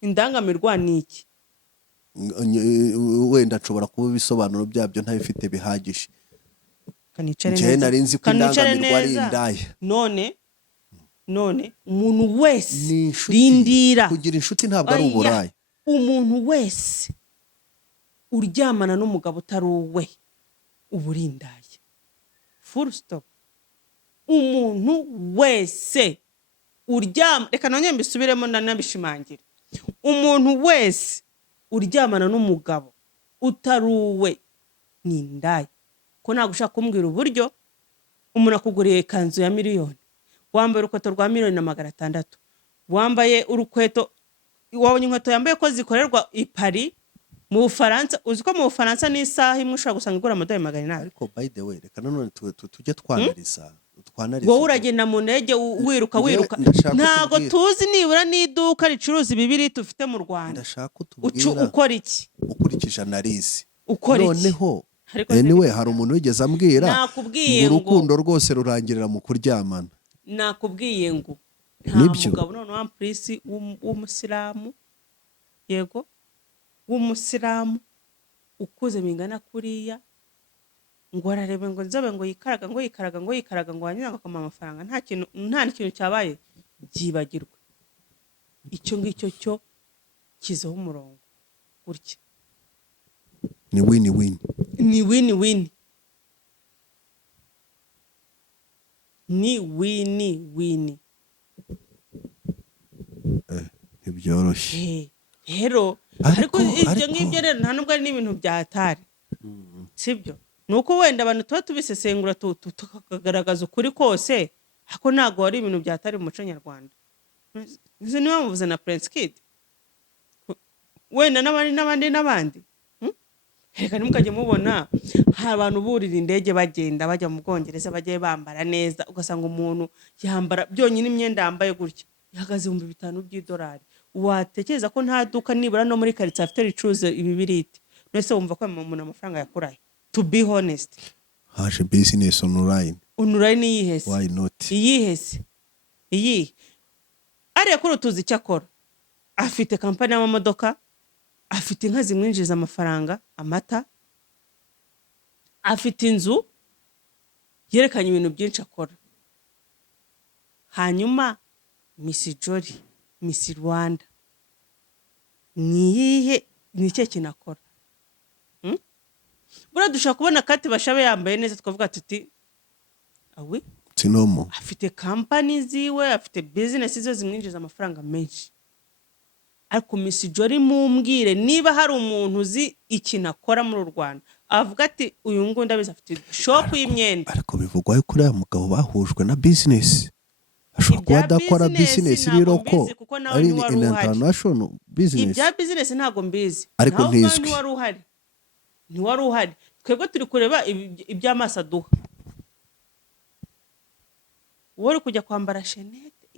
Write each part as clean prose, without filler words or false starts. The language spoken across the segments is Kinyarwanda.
indangamirwa ni iki? wenda nshobora kuba ibisobanuro byabyo ntabifite bihagije. Kanicare Njye neza, nari nzi ko kanicare indangamirwa ari neza. indaya. None umuntu wese Ni inshuti. rindira, Kugira inshuti ntabwo ari uburaya. umuntu wese uryamana n'umugabo utari uwe uba uri indaya, full stop. Umuntu wese uryama, reka nongere mbisubiremo ndanabishimangira, umuntu wese uryamana n'umugabo utari uwe ni indaya. Ko ntabwo ushaka kumbwira uburyo umuntu akuguriye ikanzu ya miliyoni, wambaye urukweto rwa $1,600,000, wambaye urukweto, wabonye inkweto yambaye ko zikorerwa i Paris mu Bufaransa. Uzi ko mu Bufaransa n'isaha imwe ushobora gusanga igura $800,000. Ariko by the way, reka nanone tujye twanariza. Wowe uragenda mu ndege wiruka. Ntago tuzi nibura n'iduka ricuruza ibibiri tufite mu Rwanda. Ndashaka utubwira ukora iki ukurikije analize. ukora iki? Noneho anyway, hari umuntu wigeze ambwira nakubwiye ngo urukundo rwose rurangirira mu kuryamana. Nakubwiye ngo nta mugabo none wa Prince w'umusilamu, yego w'umusilamu ukuze bingana kuriya ngo ararebe ngo nzobe ngo yikaraga ngo wanyanga akama amafaranga, nta kintu cyabaye, byibagirwe. Icyo ngicyo cyo kizaho umurongo gutya. Ni win-win. Ni win-win. Ni win-win. Ntibyoroshye. Rero ariko ibyo ngibyo rero nta nubwo ari n'ibintu byatari. Sibyo? Nuko wenda abantu tuba tubisesengura tukagaragaza ukuri kose, ariko ntago ari ibintu byatari mu muco nyarwanda. Izo niba muvuze na Prince Kid, wenda n'abandi. Reka nimukajye mubona hari abantu burira indege bagenda bajya mu Bwongereza, bagiye bambara neza, ugasanga umuntu yambara byonyine imyenda yambaye gutya ihagaze $5,000. Watekereza ko nta duka nibura no muri karitsiye afite ricuruza ibibiriti? Nese wumva ko umuntu amafaranga yakuraye? To be honest, haje business online yihese. Why not? Yihese ariya kuri tuzi icyo akora. Afite kampani y'amamodoka, afite inka zimwinjiza amafaranga, amata, afite inzu, yerekanye ibintu byinshi akora. Hanyuma Miss Jolly, Miss Rwanda, ni cyo kinakora. Bura dushaka kubona Kati Bashabe yambaye neza tukavuga tuti awi tinomo, afite kampani ziwe, afite business zo zimwinjiza amafaranga menshi. Ariko Miss Jolly mumbwire niba hari umuntu uzi ikintu akora muri Rwanda avuga ati uyu ngo ndabizi afite shop y'imyenda. Ariko bivugwa yuko uriya mugabo bahujwe na business. Ashobora kuba adakora business rero ko ari international business. Ibya business ntago mbizi, ariko ntizwi. Ntiwari uhari. Twebwe turi kureba iby'amaso aduha. Wari kujya kwambara shenete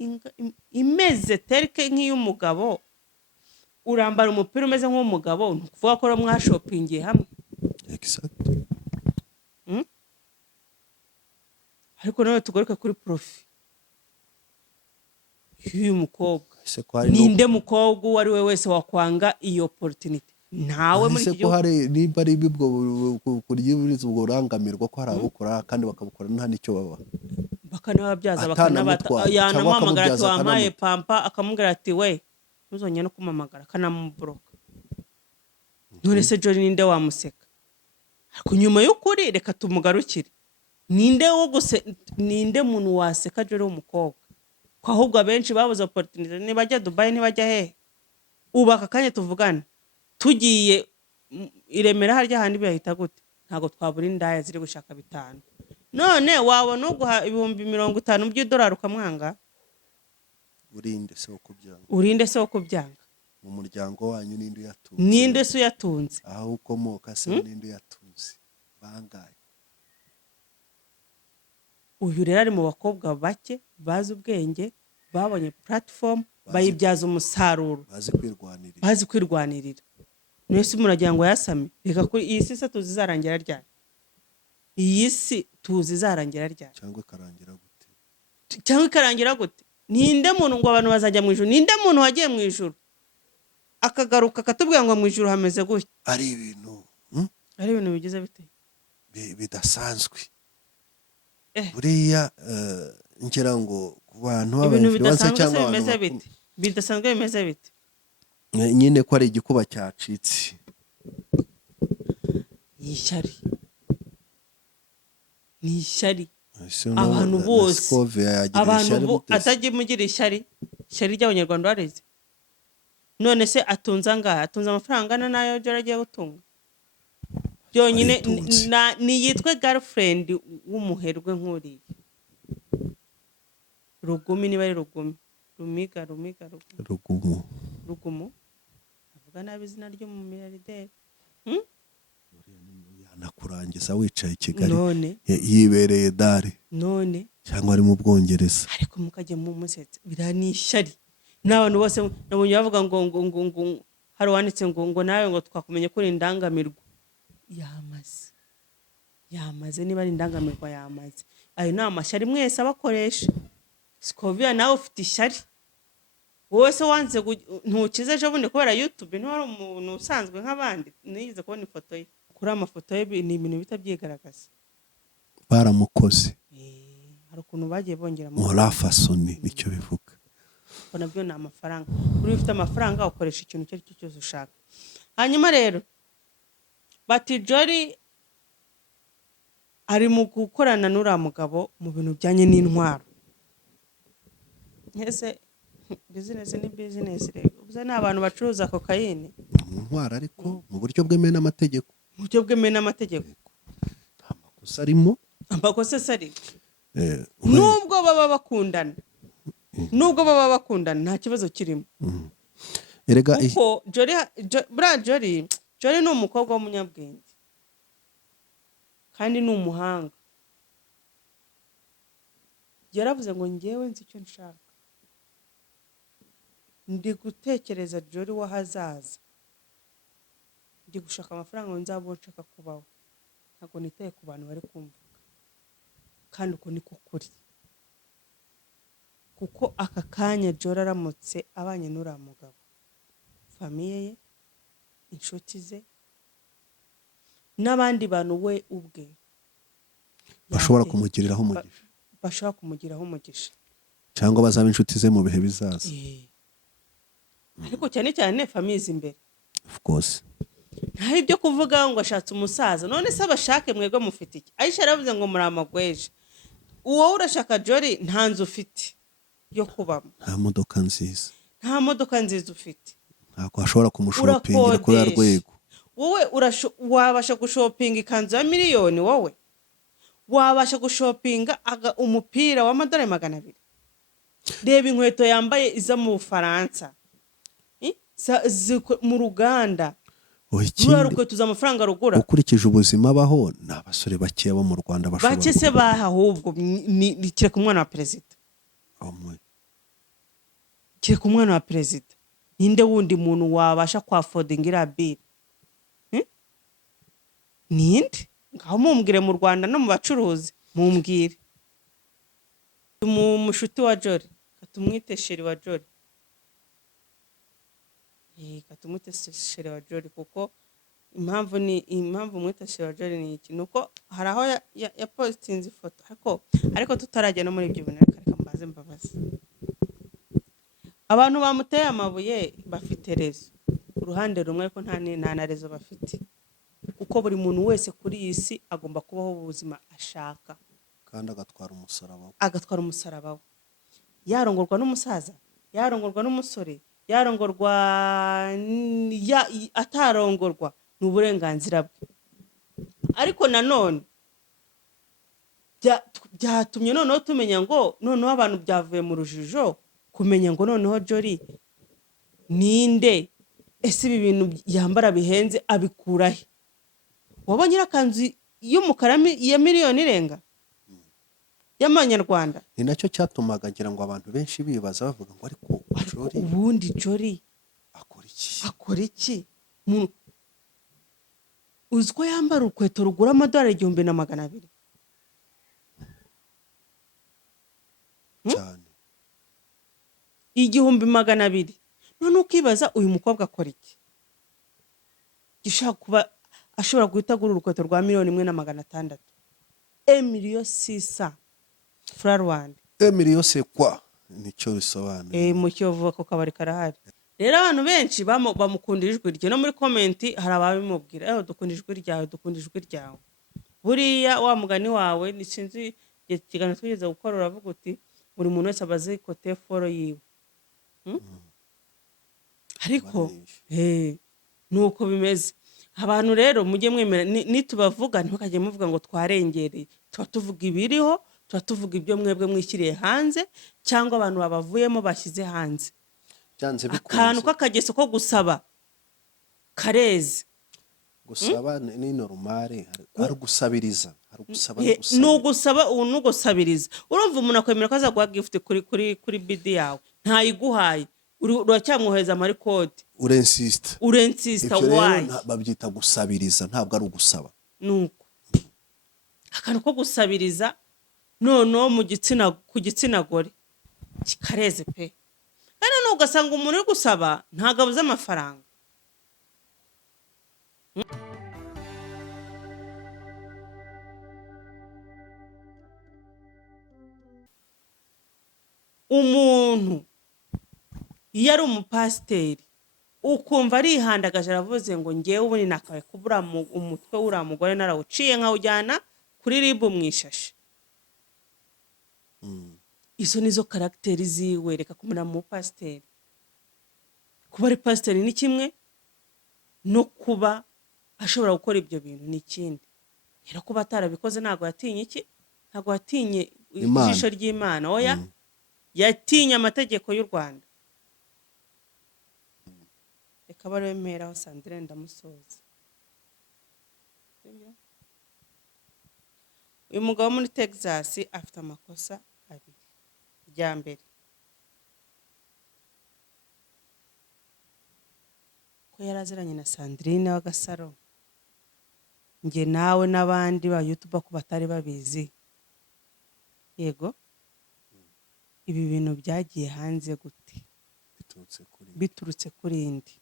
imeze terike nk'iy'umugabo, urambara umupira umeze nk'umugabo, ntukuvuga ko mwashopingiye hamwe. Exactly. Ariko nawe tugaruke kuri profi y'uyu mukobwa. Ninde mukobwa uwo ari we wese wakwanga iyo opportunity? Ntawe muri iki gihugu. Hari niba ari bibwo kurya ubwo burangamirwa ko hari abukora kandi bakabukora nta nicyo baba. Bakanababyaza yanamamagara ati wamaye pampa, akamubwira ati we ntuzongere no kumamagara, akanamubloka. None se Jolly ninde wamuseka? Ariko nyuma y'ukuri reka tumugarukire. Ninde muntu waseka Jolly w'umukobwa? Ko ahubwo abenshi babuze opportunity, nibajya Dubai nibajya he. Ubaka kanya tuvugana. Tugiye iremera harya handi byahita gute? Ntago twabura indaya ziri gushaka 5. None wabona uguha $50,000 ukamwanga? Urinde se wo kubyanga. Mu muryango wanyu ninde se uyatunze? Aho ukomoka se ninde uyatunze? Bangaye. Uyu rero ari mu bakobwa bake bazi ubwenge, babonye platform, bayibyaza umusaruro, bazi kwirwanirira. Nese muragira ngo yasame? Reka kuri iyi si se tuzizarangira ryari? Iyi si tuzizarangira ryari? Cyangwa ikarangira gute? Ninde muntu ngo abantu bazajya mu ijuru? Ninde muntu wagiye mu ijuru? akagaruka akatubwira ngo mu ijuru hameze gutya, ari ibintu ari ibintu bigize bite bidasanzwe. Eh. Buriya ngira ngo ku bantu ibintu b'abainfluencer bidasanzwe cyangwa se abantu bimeze bakuru, bite, bidasanzwe bimeze bite? nyine ko ari igikuba cyacitse. Ni ishyari, ni ishyari. Ese no- Abantu na bose, Scovia yagira abantu ishyari gute se? atajya imugira ishyari ry'abanyarwanda bareze. None se atunze angahe? Atunze amafaranga angana n'ayo Jolly agiye gutunga byonyine. Aritunze. Niyitwe girlfriend w'umuherwe nk'uriya Rugumi, niba ari Rugumi, Rumiga Rugumu, avuga nabi izina ry'umumiliyarderi. Yanakurangiza wicaye i Kigali None yibereye dare none cyangwa ari mu Bwongereza. ariko mukajya mu musetse, biriya ni ishyari. N'abantu bose nabonye bavuga ngo hari uwanditse ngo nawe ngo twakumenye ko uri indangamirwa. Yamaze niba ari indangamirwa yamaze. Ayo ni amashyari mwese abakoresha. Scovia nawe ufite ishyari. Wowe se wanze ntukize ejo bundi kubera YouTube, ntiwari umuntu usanzwe nk'abandi. Niyize kubona ifoto ye. Kuri amafoto ye ni ibintu bita byigaragaza. Baramukoze Hari ukuntu bagiye bongera murafasoni, nicyo bivuga. ko nabyo ni amafaranga. Uri ufite amafaranga ukoresha ikintu icyo ari cyo cyose ushaka. Hanyuma rero bati Jolly ari mu gukorana n'uriya mugabo mu bintu bijyanye n'intwaro. Ese business ni business rero. Ubuze ni abantu bacuruza kokayine Mu ntwara ariko mu buryo bwemewe n'amategeko. mu buryo bwemewe n'amategeko. Nta makosa arimo. Amakosa se ari Eh, nubwo baba bakundana, nta kibazo kirimo. erega Kuko Jolly ni umukobwa w'umunyabwenge kandi ni umuhanga. Yaravuze ngo ngewe nzi icyo nshaka, ndi gutekereza Jolly w'ahazaza, ndi gushaka amafaranga ngo nzabo nshaka kubaho, ntabwo nitaye ku bantu bari kumvuga. Kandi uko niko kuri, kuko aka kanya Jolly aramutse abanye n'uriya mugabo, famiye ye, inshuti ze n'abandi bantu we ubwe bashobora kumugiriraho umugisha bashobora kumugiraho umugisha, cyangwa bazaba inshuti ze mu bihe bizaza. ariko cyane cyane famiye imbere. Of course. Nta ibyo kuvuga ngo ashatse umusaza. None se abashake mwebwe mufite iki? Aisha yaravuze ngo muri amagweje. Uwo urashaka Jolly nta nzu ufite yo kubamo, Nta modoka nziza, nta modoka nziza ufite, ntabwo hashobora kumushopingira kuri ya rwego. wowe wabasha gushopinga ikanzu ya miliyoni? Wowe wabasha gushopinga umupira w'amadolari 200? Reba inkweto yambaye iza mu Bufaransa, mu ruganda, rura rukweto za amafaranga rugura. Ukurikije ubuzima baho ni abasore bakeya bo mu Rwanda bashobora bake se baha, ahubwo ni kire ku mwana wa perezida. Kire ku mwana wa perezida, ninde wundi muntu wabasha kwafodingira bili? Ninde? Ngaho mumbwire mu Rwanda no mu bacuruzi mumbwire. Umushuti wa Jolly katumwite sheri wa Jolly, katumwite sheri wa Jolly, kuko impamvu mwite sheri wa Jolly ni iki? Nuko hari aho ya postinze ifoto, ariko tutarajya no muri ibyo bintu. Reka mbaze mbabaze. Abantu bamuteye amabuye bafite rezo uruhande rumwe, ariko nta na rezo bafite, kuko buri muntu wese kuri iyi si agomba kubaho ubuzima ashaka, kandi agatwara umusaraba we. Yarongorwa n'umusaza, yarongorwa n'umusore, yarongorwa atarongorwa, ni uburenganzira bwe. Ariko nanone byatumye noneho tumenya ngo noneho abantu byavuye mu rujijo kumenya ngo noneho Jolly ninde? Ese ibi bintu yambara bihenze abikura he? Wabonye irakanzu y'umukara ya miliyoni irenga y'amanyarwanda? Ni nacyo cyatumaga ngira ngo abantu benshi bibaza bavuga ngo ariko Jolly ubundi Jolly akora iki? Uzi ko yambara urukweto rugura amadolari 1,200 cyane, 1,200. none ukibaza uyu mukobwa akora iki gishobora kuba ashobora guhita agura urukweto rwa 1,600,000 1,600,000 francs rwanda. Million c'est quoi nicyo bisobanuye mu Kiyovu ako kabari karahari. Rero abantu benshi bamukunda ijwi rye, no muri komenti hari ababimubwira dukunda ijwi ryawe, dukunda ijwi ryawe. Buriya wa mugani wawe ni sinzi ikiganiro twigeze gukora uravuga uti buri muntu wese abazi kote foro yiwe. Ariko nuko bimeze. Abantu rero mujye mwemera nitubavuga ntukajye muvuga ngo twarengereye, tuba tuvuga ibiriho, tuba tuvuga ibyo mwebwe mwishyiriye hanze cyangwa abantu babavuyemo bashyize hanze. Akantu k'akageso ko gusaba kareze. Gusaba ni normale, ari gusabiriza, ari gusaba n'ugusaba ubu n'ugusabiriza. Urumva umuntu akwemera ko azaguha gift kuri bidi yawe, ntayiguhaye, uracyamwohereza muri code, urensista why babyita gusabiriza, ntabwo ari ugusaba. Nuko akantu ko gusabiriza noneho ku gitsina gore kikareze pe. Kandi n'ugasanga umuntu uri gusaba ntabwo abuze amafaranga. Umuntu iyo ari umupasiteri ukumva arihandagaje aravuze ngo ngewe ubu nakaye kubura umutwe uriya mugore narawuciye nkawujyana kuri ribu mu ishashi. Izo nizo karagiteri ziwe. Reka kumera mu pasiteri. Kuba ari pasiteri ni kimwe, no kuba ashobora gukora ibyo bintu ni ikindi. Rero kuba atarabikoze ntabwo yatinye iki, ntabwo yatinye ijisho ry'Imana, oya yatinye amategeko y'u Rwanda. Reka baremeraho Sandrine ndamusoza. Uyu mugabo muri Texas afite amakosa abiri. Rya mbere ko yaraziranye na Sandrine w'Agasaro, nge nawe n'abandi ba YouTube ko batari babizi. Yego ibi bintu byagiye hanze gute? Biturutse kuri indi.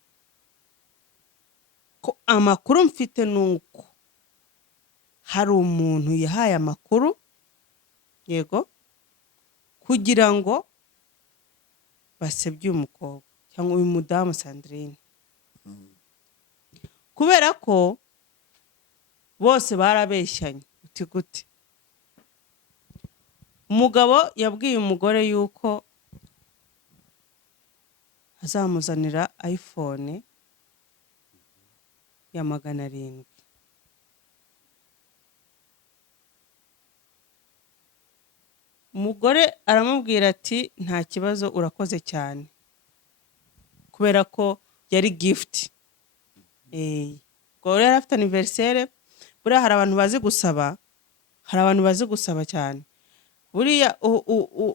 Ko amakuru mfite nuko hari umuntu yahaye amakuru, yego, kugira ngo basebye umukobwa cyangwa uyu mudamu Sandrine. Kubera ko bose barabeshyanye uti gute. Umugabo yabwiye umugore yuko azamuzanira iPhone ya 700. Umugore aramubwira ati nta kibazo urakoze cyane, kubera ko yari gift. Gore yari afite anniversaire. Buriya hari abantu bazi gusaba, hari abantu bazi gusaba cyane. Buriya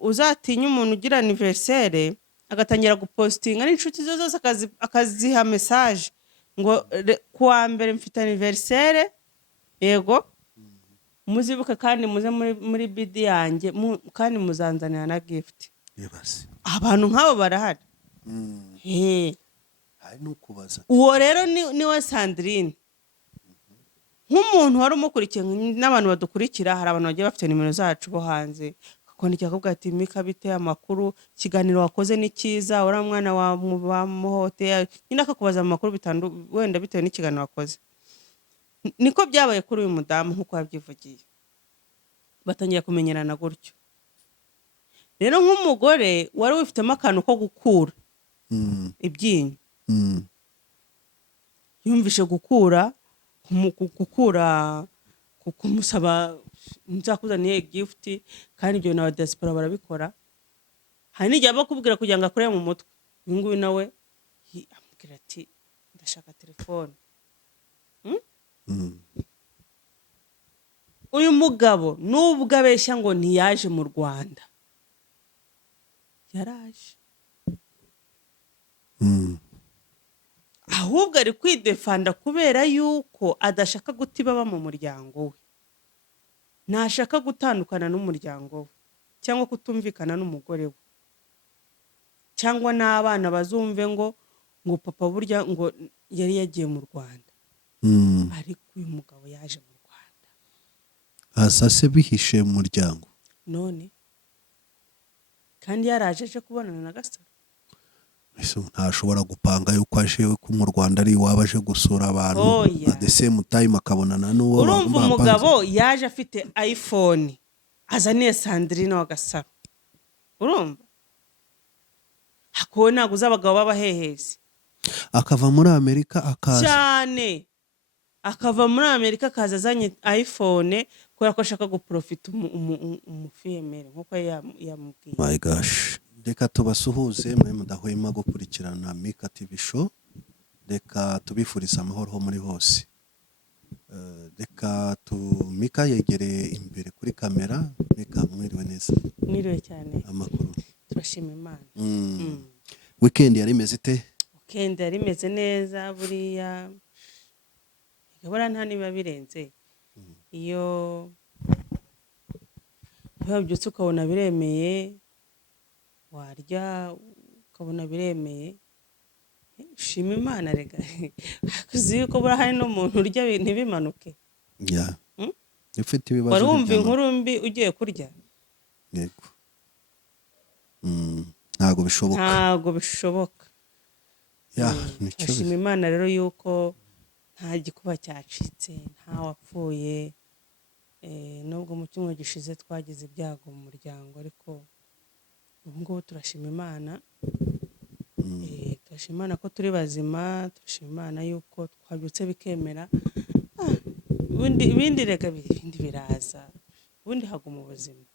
uzatinya umuntu ugira anniversaire agatangira gupostinga n'inshuti zose akaziha message ngo kuwa mbere mfite anniversaire, yego muzibuke kandi muze muri bidi yanjye kandi muzanzanira na gift. Abantu nk'abo barahari. Uwo rero niwe Sandrine. Nk'umuntu wari umukurikiye n'abantu badukurikira, hari abantu bagiye bafite nimero zacu bo hanze, akondika akubwira ati Mika bite amakuru, ikiganiro wakoze ni cyiza, ura mwana wa muhote, nyine akakubaza amakuru wenda bitewe n'ikiganiro wakoze. Niko byabaye kuri uyu mudamu nk'uko yabyivugiye. Batangira kumenyerana gutyo. Rero nk'umugore wari wifitemo akantu ko gukura ibyinyo, yumvishe gukura kumusaba nzakuzaniye gift, kandi ibyo na diaspora barabikora. Hari n'igihe bakubwira kugira ngo akore mu mutwe. Uyu nguyu nawe amubwira ati ndashaka telefone. Uyu mugabo nubwo abeshya ngo ntiyaje mu Rwanda, yaraje. Ahubwo ari kwidefanda kubera yuko adashaka gutibaba mu muryango we, ntashaka gutandukana n'umuryango we cyangwa kutumvikana n'umugore we cyangwa n'abana bazumve ngo papa burya ngo yari yagiye mu Rwanda, ariko uyu mugabo yaje mu Rwanda. aza se bihishe mu muryango none kandi yaraje aje kubonana na Gasaro. ese ntashobora gupanga yuko aje ko mu Rwanda ari iwabo aje gusura abantu Oya. at the same time akabonana n'uwo urumva umugabo yaje afite iPhone azaniye Sandrine wa Gasaro, urumva hakuwe ntabwo uzabagabo b'abahehezi akava muri Amerika akaza cyane, akava muri Amerika akaza azanye iPhone kubera ko ashaka guprofita umufiyemere nk'uko yamubwiye. my gosh. Reka tubasuhuze mwe mudahwema gukurikirana Mika TV show, reka tubifuriza amahoro ho muri hose. Reka Mika yegereye imbere kuri kamera. Mika mwiriwe neza? Mwiriwe cyane. Amakuru turashima Imana. Weekend yari imeze ite? Weekend yari imeze neza buriya igabura nta niba birenze iyo byutse ukabona biremeye, warya ukabona biremeye, shima Imana rega. Kuzi yuko bura hari n'umuntu urya ntibimanuke. Ya. Ufite ibibazo. Wari wumva inkuru mbi ugiye kurya? Yego. Ntago bishoboka. Ntago bishoboka. Ya, nicyo. Shima Imana rero yuko nta gikuba cyacitse, nta wapfuye. Nubwo mu cyumweru gishize twagize ibyago mu muryango, ariko ubu ngubu turashima Imana. Turashima Imana ko turi bazima, turashima Imana yuko twabyutse bikemera. Ibindi rega ibindi biraza, ubundi haguma ubuzima.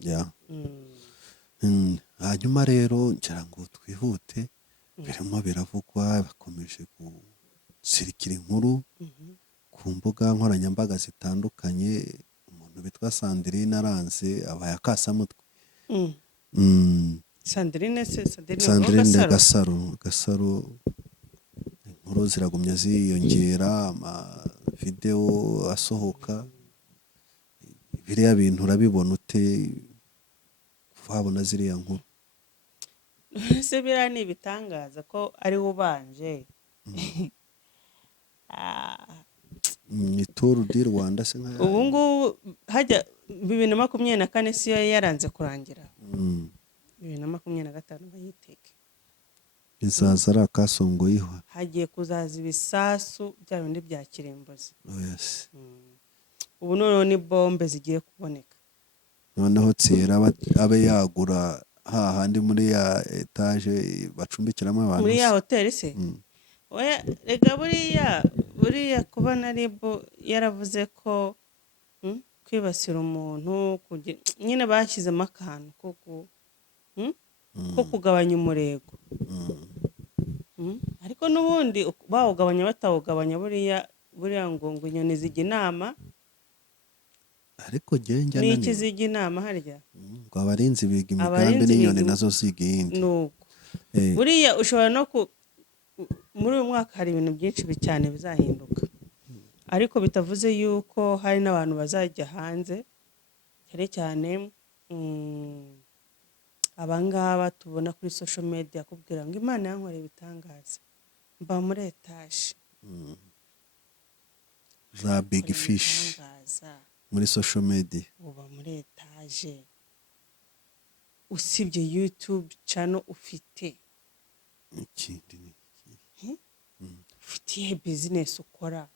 Ya. Hanyuma rero ngira ngo twihute, birimo biravugwa, bakomeje gusirikira inkuru ku mbuga nkoranyambaga zitandukanye. Umuntu bitwa Sandrine aranze abaye akasamutwe. Sandrine Gasaro inkuru ziragumya ziyongera, video asohoka. Biriya bintu urabibona ute wabona ziriya nkuru? Se biriya ni ibitangaza ko ari ubanje. Ni Tour du Rwanda se nka ubu ngubu hajya 2024 siyo yaranze kurangira. 2025 bayiteke. bizaza ari akasongoyeho. Hagiye kuzaza ibisasu bya bindi bya kirimbuzi. Yes. Ubu noneho ni bombe zigiye kuboneka. Noneho tsera abe yagura hahandi muri ya etage bacumbikiramo abantu. Muri ya hoteli se? Oya rega buriya kuba naribo yaravuze ko kwibasira umuntu nyine bashyizemo akantu ko kugabanya umurego. Ariko n'ubundi bawugabanya batawugabanya buriya ngo inyoni zijya inama. Ariko genjya nani n'iki zijya inama harya ngo abarinzi biga imigambi n'inyoni nazo ziga iyindi. Nuko buriya ushobora no muri uyu mwaka hari ibintu byinshi cyane bizahinduka, ariko bitavuze yuko hari n'abantu bazajya hanze cyane cyane abangaba tubona kuri social media kubwira ngo Imana yankoreye ibitangaza, mba muri etage za big fish muri social media. Uba muri etage usibye YouTube channel ufite ikindi ni ufitiye business ukora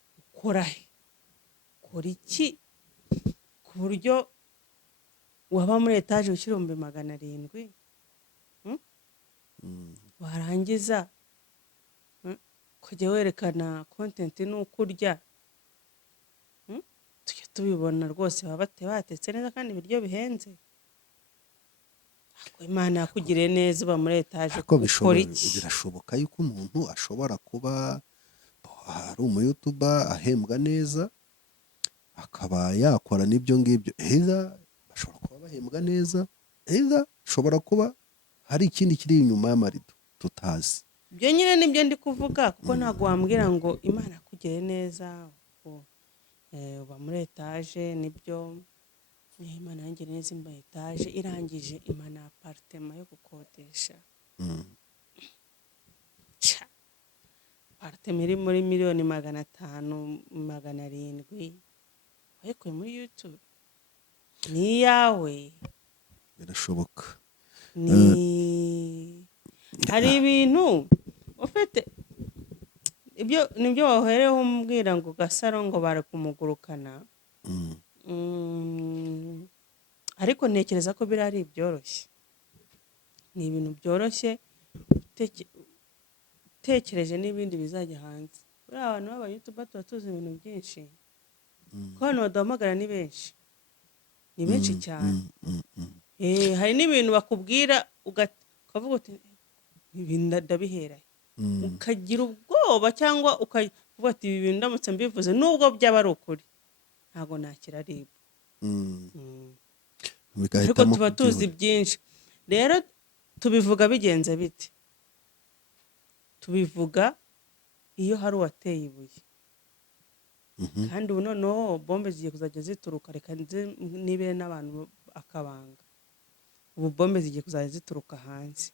he? Ukora iki ku buryo waba muri etage ushyira 700? Warangiza kujya werekana content n'uko urya. Tujya tubibona rwose baba batetse neza kandi ibiryo bihenze. Imana yakugiriye neza uba muri etage ukora iki? Birashoboka yuko umuntu ashobora kuba ari umu-YouTuber ahembwa neza akaba yakora n'ibyo ngibyo. Bashobora kuba bahembwa neza, ashobora kuba hari ikindi kiri inyuma y'amarido tutazi. Ibyo nyine nibyo ndi kuvuga, kuko ntabwo wambwira ngo Imana yakugiriye neza uba muri etage. Nibyo Imana yanjye neza imba etage irangije Imana apartment yo gukodesha. parte muri miliyoni 500 700 wayikuye muri YouTube ni iyawe. birashoboka. Ni hari ibintu ufite ibyo nibyo wahereho umbwira ngo Gasaro ngo bari kumugurukana. Ariko ntekereza ko biri ari byoroshye, ni ibintu byoroshye utekereje n'ibindi bizajya hanze. Buriya abantu b'aba YouTuber tuba tuzi ibintu byinshi, ko abantu baduhamagara ni benshi, ni benshi cyane. Hari n'ibintu bakubwira ukavuga uti ibi ndabihera, ukagira ubwoba cyangwa ukavuga ati ibi bintu ndamutse mbivuze nubwo byaba ari ukuri ntago nakira ribu. Ariko tuba tuzi byinshi. Rero tubivuga bigenze bite? Tubivuga iyo hari uwateye ibuye, kandi ubu noneho bombe zigiye kuzajya zituruka, reka nibere n'abantu akabanga. Ubu bombe zigiye kuzajya zituruka hanze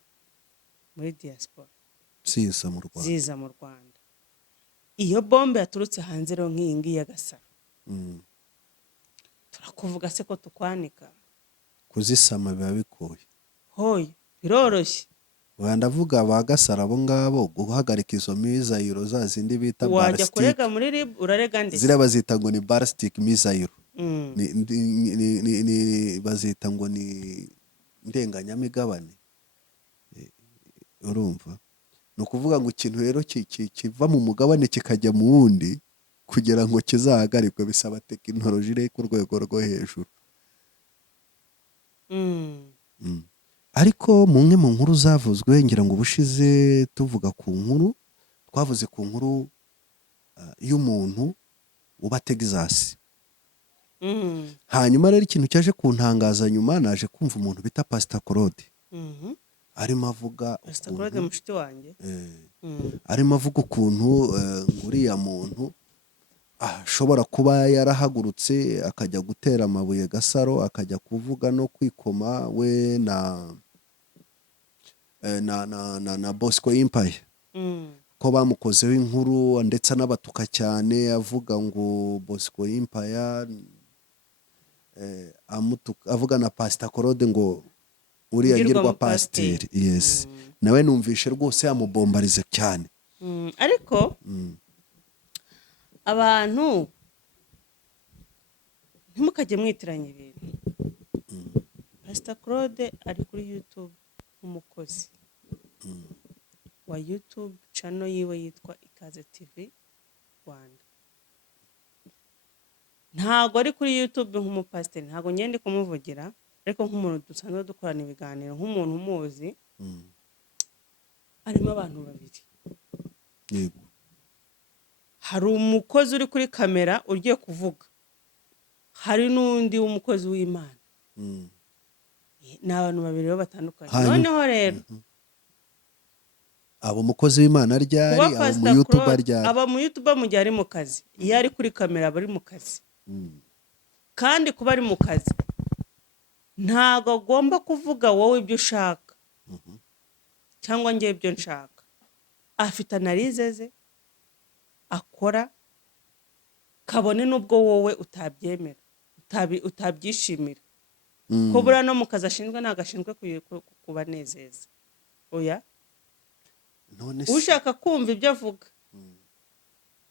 muri diaspora, ziza mu Rwanda. Iyo bombe yaturutse hanze rero nk'iyi ngiyi ya Gasaro, turakuvuga se ko tukwanika? Kuzisama biba bikoye. Hoya biroroshye. Ndavuga ba Gasaro abo ngabo guhagarika izo mizayiro za zindi bita wajya ballistic. kurega muri RIB urarega ndetse Zira bazita ngo ni ballistic missile. Bazita ngo ni ndenganyamigabane. Urumva? Ni ukuvuga ngo ikintu rero kiva mu mugabane kikajya mu wundi kugira ngo kizahagarikwe bisaba tekinoloji iri ku rwego rwo hejuru. Ariko mu nke mu nkuru zavuzwe, ngira ngo ubushize tuvuga ku nkuru, twavuze ku nkuru y'umuntu uba Texas. Hanyuma rero ikintu cyaje kuntangaza nyuma, naje kumva umuntu bita Pastor Claude arimo avuga Pastor Claude mushiti wanjye, arimo avuga ukuntu nguriya muntu ashobora kuba yarahagurutse akajya gutera amabuye Gasaro, akajya kuvuga no kwikoma we na Bosco Empire, ko bamukozeho inkuru ndetse anabatuka cyane avuga ngo Bosco Empire avuga na Pastor Claude ngo uriya ngirwa pasiteri. Yes, nawe numvishe rwose yamubombarize cyane. Ariko abantu ntimukajye mwitiranya ibintu. Pastor Claude ari kuri YouTube nk'umukozi wa YouTube channel yiwe yitwa Ikaze TV Rwanda. Ntago ari kuri YouTube nk'umupasiteri, ntago ngende kumuvugira, ariko nk'umuntu dusanzwe dukorana ibiganiro, nk'umuntu umuzi. Harimo abantu babiri. Yego. Hari umukozi uri kuri kamera ugiye kuvuga, hari n'undi w'umukozi w'Imana. Ni abantu babiri batandukanye. Noneho rero abo umukozi w'Imana ryari, abo mu YouTube ryari? Aba mu YouTube mu gihe ari mu kazi, iyo ari kuri kamera bari mu kazi. Kandi kuba ari mu kazi ntago agomba kuvuga wowe ibyo ushaka cyangwa ngiye ibyo nshaka. Afite analize ze akora, kabone n'ubwo wowe utabyemera, utabyishimira. Ko buriya no mu kazi ashinzwe ntagashinzwe kubanezeza. Oya, ushaka kumva ibyo avuga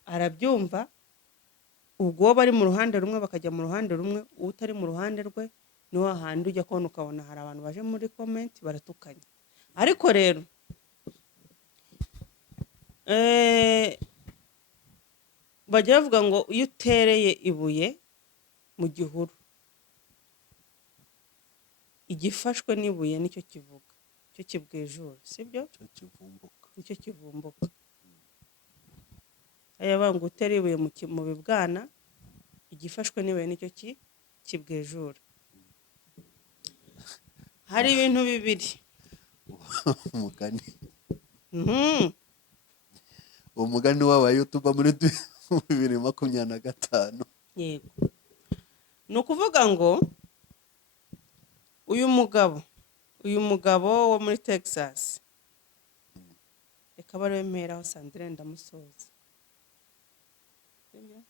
arabyumva. Ubwo bari mu ruhande rumwe bakajya mu ruhande rumwe, utari mu ruhande rwe niho hahandi ujya kubona ukabona hari abantu baje muri comment baratukanye. Ariko rero bajya bavuga ngo iyo utereye ibuye mu gihuru, igifashwe n'ibuye nicyo kivuga, cyo kibwijura, sibyo? Nicyo kivumbuka. Aya banga utereye ibuye mu bibwana, igifashwe n'ibuye nicyo kibwijura. Hari ibintu bibiri. Umugani. Umugani w'aba YouTube muri 2025. Yego. Ni ukuvuga ngo uyu mugabo wo muri Texas, akaba ariwe mperaho Sandrine ndamusoza. Sibyo?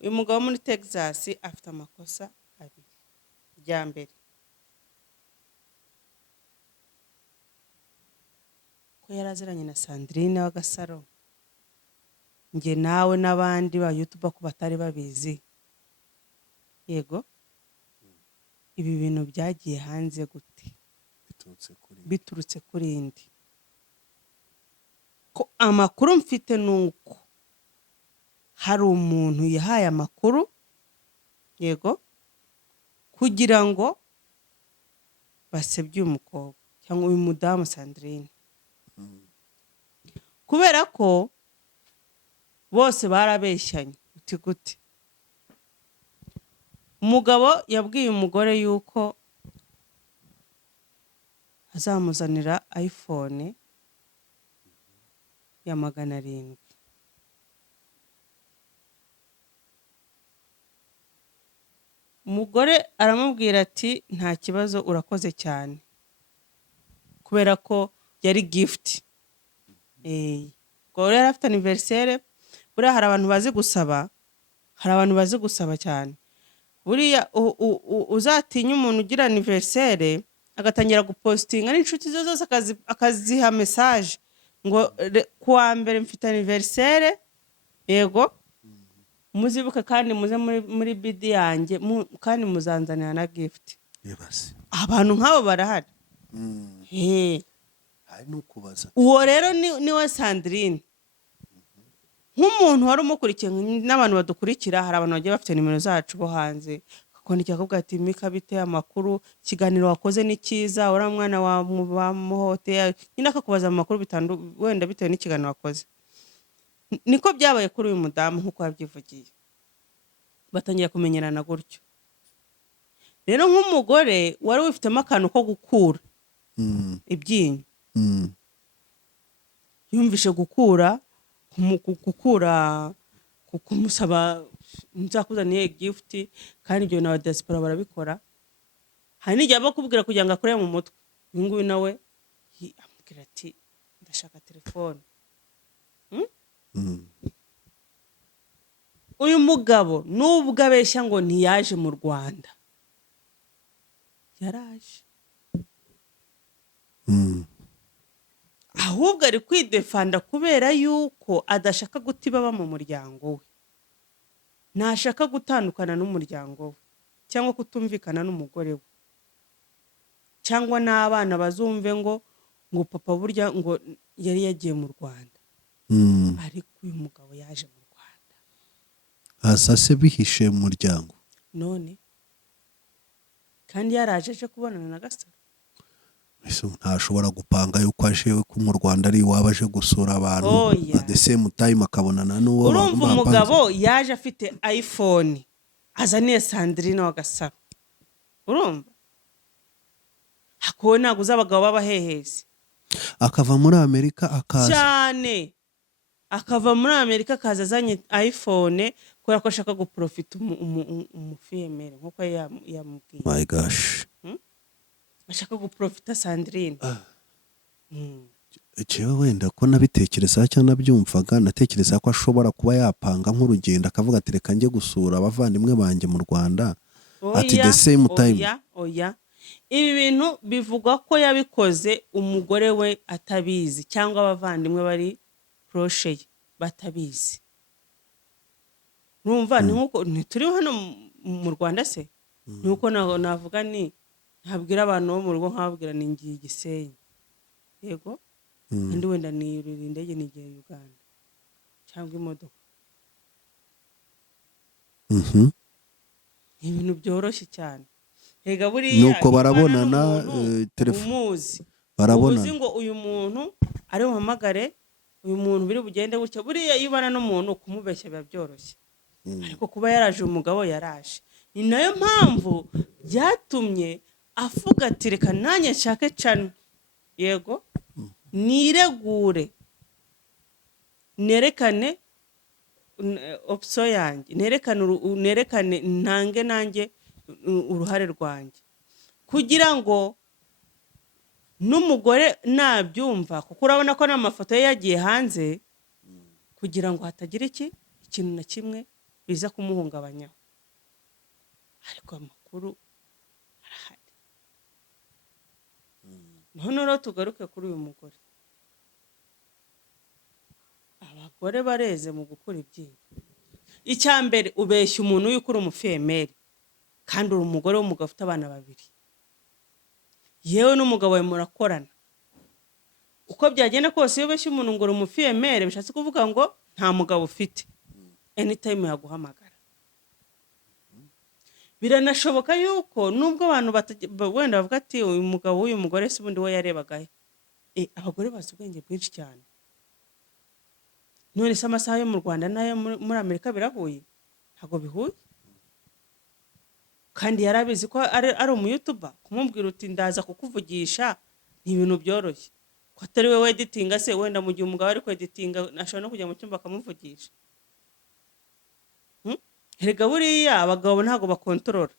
Uyu mugabo muri Texas afite amakosa abiri. Irya mbere, ko yaraziranye na Sandrine w'Agasaro, njye nawe n'abandi ba YouTube ko batari babizi. Yego, ibi bintu byagiye hanze gute? Biturutse kuri indi. Ko amakuru mfite nuko hari umuntu yahaye amakuru, yego, kugira ngo basebye umukobwa cyangwa uyu mudamu Sandrine. Kubera ko bose barabeshyanye uti gute. Umugabo yabwiye umugore yuko azamuzanira iPhone ya 700. Umugore aramubwira ati nta kibazo urakoze cyane, kubera ko yari gift. Ubwo rero afite anniversaire, buriya hari abantu bazi gusaba cyane. Buriya uzatinya umuntu ugira anniversaire agatangira gupostinga n'inshuti ze zose akaziha message ngo kuwa mbere mfite anniversaire, yego, muzibuke kandi muze muri bidi yanjye kandi muzanzanira na gift. Abantu nk'abo barahari. hari n'ukubaza. Uwo rero niwe Sandrine. Nk'umuntu wari umukurikiye n'abantu badukurikira, hari abantu bagiye bafite nimero zacu bo hanze, akondika akubwira ati Mika bite amakuru, ikiganiro wakoze ni cyiza, ura mwana wa muhote, nyine akakubaza amakuru wenda bitewe n'ikiganiro wakoze. Niko byabaye kuri uyu mudamu nk'uko yabyivugiye, batangira kumenyerana gutyo. Rero nk'umugore wari wifitemo akantu ko gukura ibyinyo, yumvishe gukura kumusaba nzakuzaniye gift, kandi ibyo na diaspora barabikora. Hari n'igihe bakubwira kugira ngo akore mu mutwe. Uyu nguyu nawe amubwira ati ndashaka telefone. Uyu mugabo nubwo abeshya ngo ntiyaje mu Rwanda, yaraje. Ahubwo ari kwidefanda kubera yuko adashaka gutibaba mu muryango we, ntashaka gutandukana n'umuryango we cyangwa kutumvikana n'umugore we, cyangwa n'abana bazumve ngo papa burya ngo yari yagiye mu Rwanda. Ariko uyu mugabo yaje mu Rwanda, asase bihishe mu muryango none kandi yaraje aje kubonana na Gasaro. ntashobora gupanga yuko aje mu Rwanda ari iwabo aje gusura abantu at the same time akabonana n'uwo. Urumva umugabo yaje afite iPhone azaniye Sandrine w'Agasaro, urumva hako ntabwo uzabagabo babaheheze, akava muri Amerika akaza cyane, akava muri Amerika akaza azanye iPhone kubera ko ashaka guprofita umufiyemere nk'uko yamubwiye. My gosh, ashaka guprofita Sandrine. Jewe wenda ko nabitekereza cyangwa nabyumvaga, natekereza ko ashobora kuba yapanga nk'urugendo akavuga ati reka njye gusura abavandimwe banjye mu Rwanda at the same time. Oya, ibi bintu bivugwa ko yabikoze umugore we atabizi cyangwa abavandimwe bari proche ye batabizi. Numva ni nkuko turi hano mu Rwanda se, nuko navuga ni ntabwira abantu bo mu rugo nkababwira ni ngiye Gisenyi, yego, kandi wenda ni indege nigiye Uganda cyangwa imodoka. Ibintu byoroshye cyane. Hega buriya nuko barabonana telefone barabonana, uzi ngo uyu muntu ari buhamagare uyu muntu biri bugende gutya. Buriya iyo ubana n'umuntu kumubeshya biba byoroshye, ariko kuba yaraje umugabo yaraje, ni nayo mpamvu byatumye avuga ati reka nanjye nshake cyane, yego, niregure, nerekane option yanjye, nerekane ntange nanjye uruhare rwanjye, kugira ngo n'umugore nabyumva kuko urabona ko n'amafoto ye yagiye hanze kugira ngo hatagira ikintu na kimwe biza kumuhungabanyaho, ariko amakuru arahari. None rero tugaruke kuri uyu mugore. Abagore bareze mu gukora ibyinyo. Icya mbere ubeshya umuntu yuko uri umufemeri kandi uri umugore w'umugabo ufite abana babiri, yewe n'umugabo wawe murakorana. Uko byagenda kose iyo ubeshya umuntu ngo uri umufemeri bishatse kuvuga ngo nta mugabo ufite, anytime yaguhamagara. Biranashoboka yuko nubwo abantu wenda bavuga ati uyu mugabo w'uyu mugore se ubundi we yarebagahe, abagore bazi ubwenge bwinshi cyane. None se amasaha yo mu Rwanda n'ayo muri Amerika birahuye? Ntabwo bihuye. Kandi yarabizi ko ari umuyutuba, kumubwira uti ndaza kukuvugisha ni ibintu byoroshye. Ko atari we editinga se, wenda mu gihe umugabo ari kweditinga ashobora no kujya mu cyumba akamuvugisha. Erega buriya abagabo ntabwo bakontorora.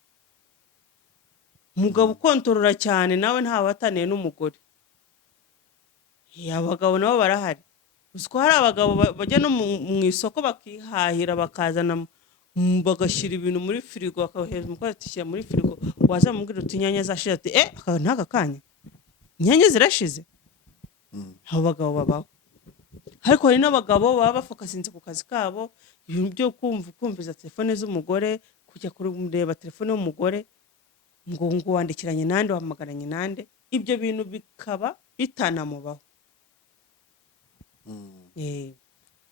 Umugabo ukontorora cyane nawe ntabataniye n'umugore. Abagabo nabo barahari. Uzi ko hari abagabo bajya no mu isoko bakihahira bakazana bagashyira ibintu muri firigo, bakabohereza umukozi ati shyira muri firigo, waza mubwira uti inyanya zashize, ati n'aka kanya inyanya zirashize. Abo bagabo babaho. Ariko hari n'abagabo baba bafokasinze ku kazi kabo, ibintu byo kumviza telefone z'umugore, kujya kureba telefone y'umugore ngo wandikiranye nande, wahamagaranye nande, ibyo bintu bikaba bitanamubaho.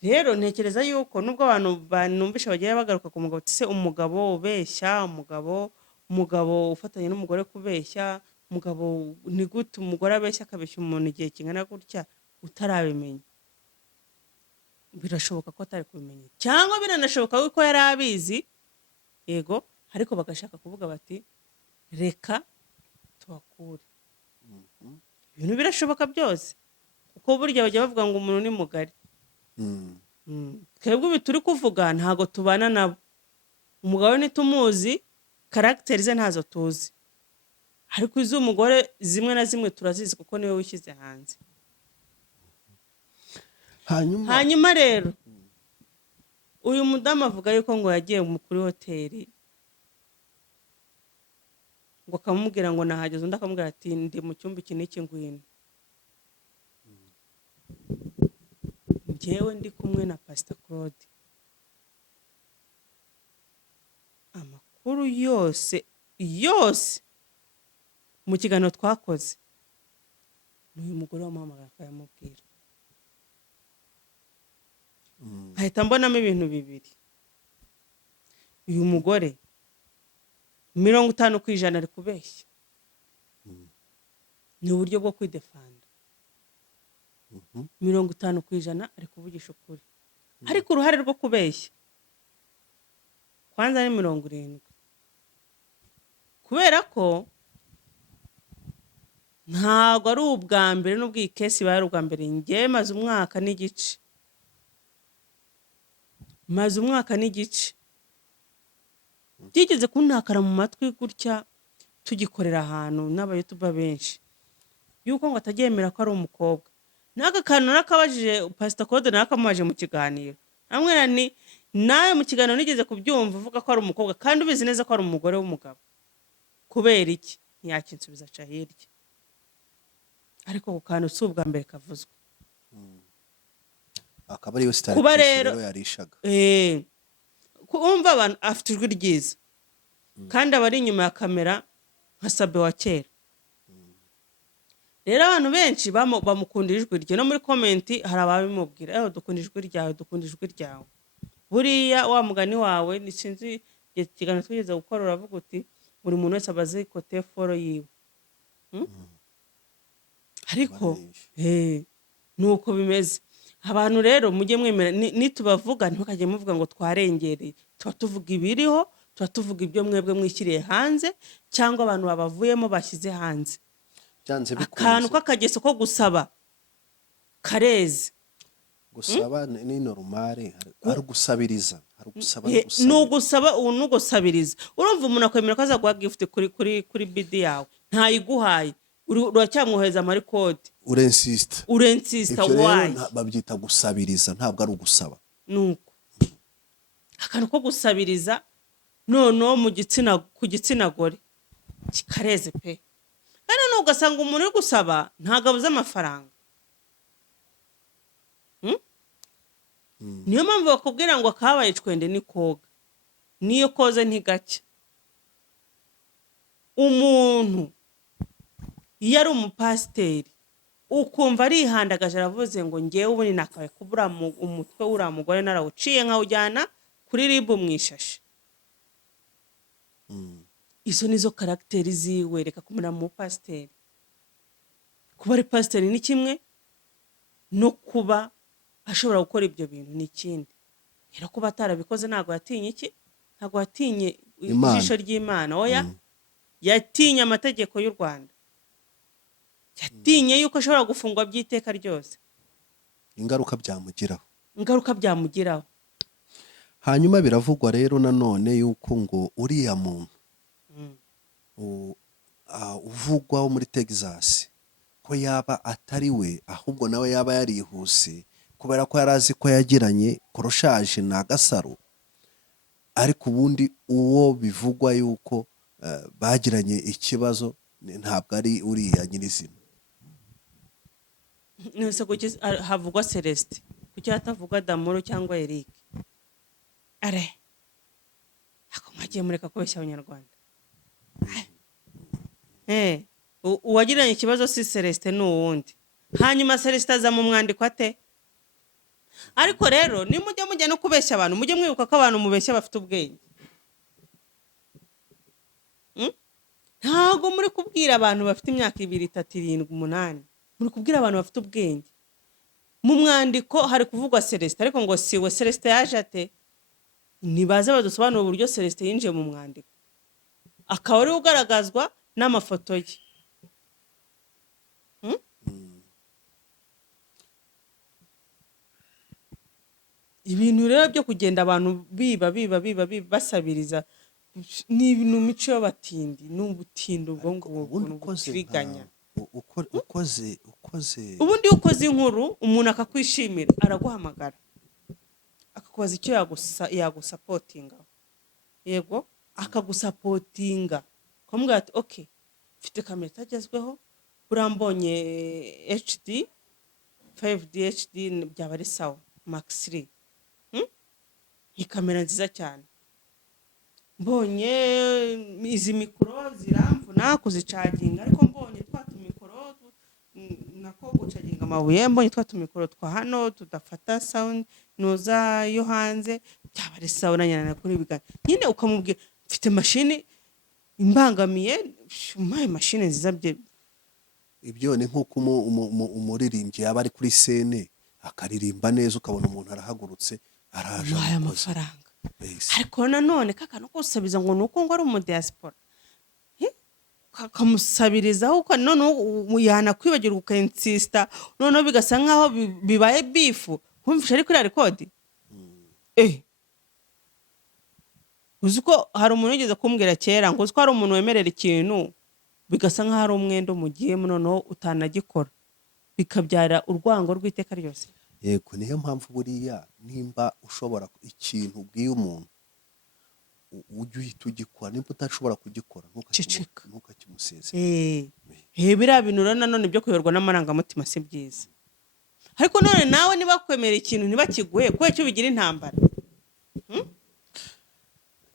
Rero ntekereza yuko nubwo abantu banumvisha bagiye bagaruka ku mugabo, se umugabo ubeshya, umugabo ufatanya n'umugore kubeshya, umugabo ni gute umugore abeshya akabeshya umuntu igihe kingana gutya utarabimenya? Birashoboka ko atari kubimenya, cyangwa biranashoboka ko yari abizi, yego, ariko bagashaka kuvuga bati reka tubakure. Ibintu birashoboka byose, kuko burya bajya bavuga ngo umuntu ni mugari. Twebwe ibi turi kuvuga ntago tubana nabo, umugabo ntitumuzi, karagiteri ze ntazo tuzi, ariko iz'umugore zimwe na zimwe turazizi kuko niwe wishyize hanze. Hanyuma rero uyu mudamu avuga yuko ngo yagiye kuri hoteli, ngo akamubwira ngo nahageze, undi akamubwira ati ndi mu cyumba iki n'iki ngwino. Njyewe ndi kumwe na Pastor Claude, amakuru yose mu kiganiro twakoze n'uyu mugore wamuhamagara akayamubwira. Ahita mbonamo ibintu bibiri. Uyu mugore 50% ari kubeshya, ni uburyo bwo kwidefanda. 50% ari kuvugisha ukuri, ariko uruhare rwo kubeshya kwanza ni 70, kubera ko ntabwo ari ubwa mbere, n'ubwo iyi kesi bari ubwa mbere. Njye maze umwaka n'igice byigeze kuntakara mu matwi gutya tugikorera ahantu n'abayutuba benshi yuko ngo atagyemera ko ari umukobwa. N'aka kantu narakabajije Pastor Claude, narakamubaje mu kiganiro, amwera ni nawe mu kiganiro nigeze kubyumva uvuga ko ari umukobwa kandi ubizi neza ko ari umugore w'umugabo, kubera iki? Ntiyakinsubiza aca hirya. Ariko ku kantu si ubwa mbere kavuzwe, akaba ariyo sitari kuba rero yarishaga. Kumva abantu afite ijwi ryiza kandi abari inyuma ya kamera nka Sabe wa kera. Rero abantu benshi bamukundira ijwi rye, no muri komenti hari ababimubwira, dukunda ijwi ryawe. Buriya wa mugani wawe ni sinzi ikiganiro twigeze gukora, uravuga uti buri muntu wese abaze kote foro yiwe. Ariko nuko bimeze. Abantu rero mujye mwemera, nitubavuga ntukajye muvuga ngo twarengereye. Tuba tuvuga ibiriho, tuba tuvuga ibyo mwebwe mwishyiriye hanze cyangwa abantu babavuyemo bashyize hanze. Akantu k'akageso ko gusaba kareze. Gusaba ni normale, ari gusabiriza, n'ugusaba ubu n'ugusabiriza. Urumva umuntu akwemera ko azaguha gift kuri bidi yawe, ntayiguhaye, uracyamwohereza amarikode urensisita urensisita ibyo rero wayi babyita gusabiriza, ntabwo ari ugusaba. nuko akantu ko gusabiriza noneho ku gitsina gore kikareze pe. kandi noneho ugasanga umuntu uri gusaba ntabwo abuze amafaranga. niyo mpamvu bakubwira ngo akabaye icwende ni koga, niyo koze ntigacya. umuntu iyo ari umupasiteri ukumva arihandagaje aravuze ngo ngewe ubu nakabaye kubura umutwe w'uriya mugore narawuciye nkawujyana kuri ribu mu ishashi. izo nizo karagiteri ziwe. reka kumera mu pasiteri. kuba ari pasiteri ni kimwe, no kuba ashobora gukora ibyo bintu ni ikindi. rero kuba atarabikoze ntabwo yatinye iki, ntabwo yatinye ijisho ry'Imana. oya yatinye amategeko y'u Rwanda, yatinye yuko ashobora gufungwa by'iteka ryose, ingaruka byamugiraho. hanyuma biravugwa rero nanone yuko ngo uriya muntu uvugwa wo muri Texas ko yaba atari we, ahubwo nawe yaba yarihuse kubera ko yari azi ko yagiranye koroshaje na Gasaro, ariko ubundi uwo bivugwa yuko bagiranye ikibazo ntabwo ari uriya nyirizina. nese kuki havugwa Celestin, kuki hatavugwa Damoro cyangwa Eric? ako mwagiye mureka kubeshya abanyarwanda. uwagiranye ikibazo si Celestin n'uwundi. hanyuma Celestin aza mu mwandiko ate? ariko rero nimujya no kubeshya abantu, mujye mwibuka ko abantu mubeshya bafite ubwenge. ntabwo muri kubwira abantu bafite imyaka 2, 3, 7, 8, muri kubwira abantu bafite ubwenge. mu mwandiko hari kuvugwa Celestin, ariko ngo siwe Celestin yaje ate? nibaze badusobanura uburyo Celestin yinjiye mu mwandiko, akaba ari ugaragazwa n'amafoto ye. ibintu rero byo kugenda abantu biba basabiriza ni ibintu mico y'abatindi, n'ubutindi ubwo ngubwo butiriganya. ubundi ukoze inkuru umuntu akakwishimira araguhamagara akakubaza icyo yagusapotinga. yego akagusapotinga ukamubwira ati okay, mfite kamera itagezweho, burambonye HD 5D HD byaba ari sawa, Max 3 ni kamera nziza cyane, mbonye izi mikoro ziramvuna kuzicaginga, ariko mbonye twa tumikoro nako gucaginga amabuye, mbonye twa tumikoro twa hano tudafata sound noza yo hanze, byaba ari sawa nanyana kuri bigana. nyine ukamubwira mfite mashini imbangamiye, umpaye mashini nziza bye. ibyo ni nk'uko umuririmbyi yaba ari kuri sene akaririmba neza, ukabona umuntu arahagurutse araje aya mafaranga. ariko nanone kakano kusabiza ngo nuko ngo ari umudiaspora, kamusabirizaho uko none yanakwibagirwa ukainsista, none bigasa nkaho bibaye bifu. Wumvisha ari kuri record uzi ko hari umuntu ugeze kumbwira kera ngo uzi ko hari umuntu wemerera ikintu bigasa nkaho ari umwendo mugiyemo, noneho utanagikora bikabyara urwango rw'iteka ryose. yego niyo mpamvu buriya nimba ushobora ikintu ubwiye umuntu ujye uhita ugikora, nimba utashobora kugikora ntukakimusezere. biriya bintu rero nanone byo kuyoborwa n'amarangamutima si byiza. ariko none nawe niba kwemera ikintu ntibakiguhe kubera icyo bigira intambara.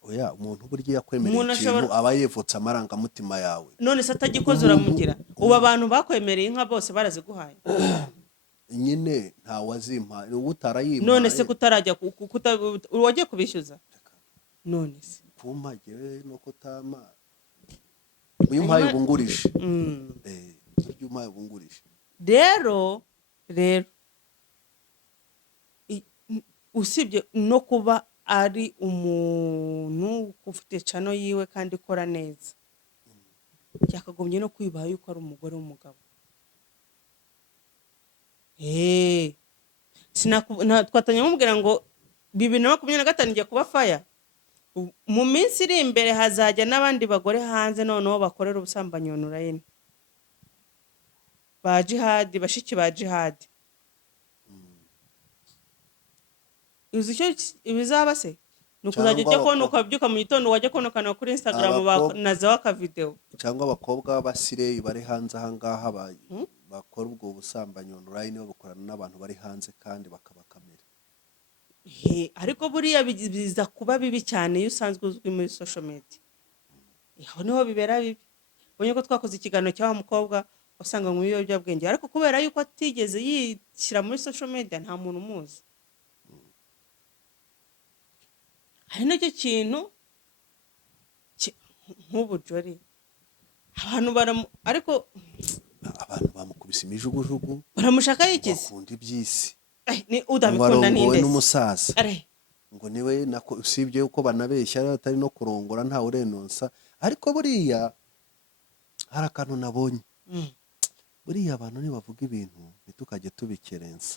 oya umuntu burya yakwemerera ikintu aba yevutse amarangamutima yawe, none se atagikoze uramugira. ubu abantu bakwemereye inka bose baraziguhaye nyine nta wazimpa utarayimpaye. none se kutarajya wagiye kubishyuza? none se kumpaye no kutama uyu mpaye ubungurishe. uyu mpaye ubungurishe. rero usibye no kuba ari umuntu ufite channel yiwe kandi ikora neza, yakagombye no kwibaha yuko ari umugore w'umugabo. twatanye mubwira ngo 2025 ngiye kuba fire. mu minsi iri imbere hazajya n'abandi bagore hanze noneho bakorera ubusambanyi online. ba jihadi, bashiki ba jihadi. Uzi icyo ibizaba se? Ni ukuzajya cyangwa ujya kubona ukabyuka mu gitondo wajya kubona ukana kuri Instagram nazaho akavideo. cyangwa abakobwa b'abasireyi bari hanze ahangaha bakora ubwo busambanyi online babukorana n'abantu bari hanze kandi bakabakamera. Ariko buriya biza kuba bibi cyane iyo usanzwe uzwi muri social media. Aho niho bibera bibi. Ubonye ko twakoze ikiganiro cy'aho mukobwa usanga mu biyobyabwenge, ariko kubera yuko atigeze yishyira muri social media nta muntu umuzi. Hari nacyo kintu nk'ubu Jolly abantu ariko abantu bamukubise imijugujugu baramushaka yikize bakunda iby'isi ni udabikunda ngo ninde n'umusaza ngo niwe nako usibye uko banabeshya atari no kurongora nta urenonsa. Ariko buriya hari akantu nabonye, buriya abantu nibavuga ibintu ntitukajye tubikerensa.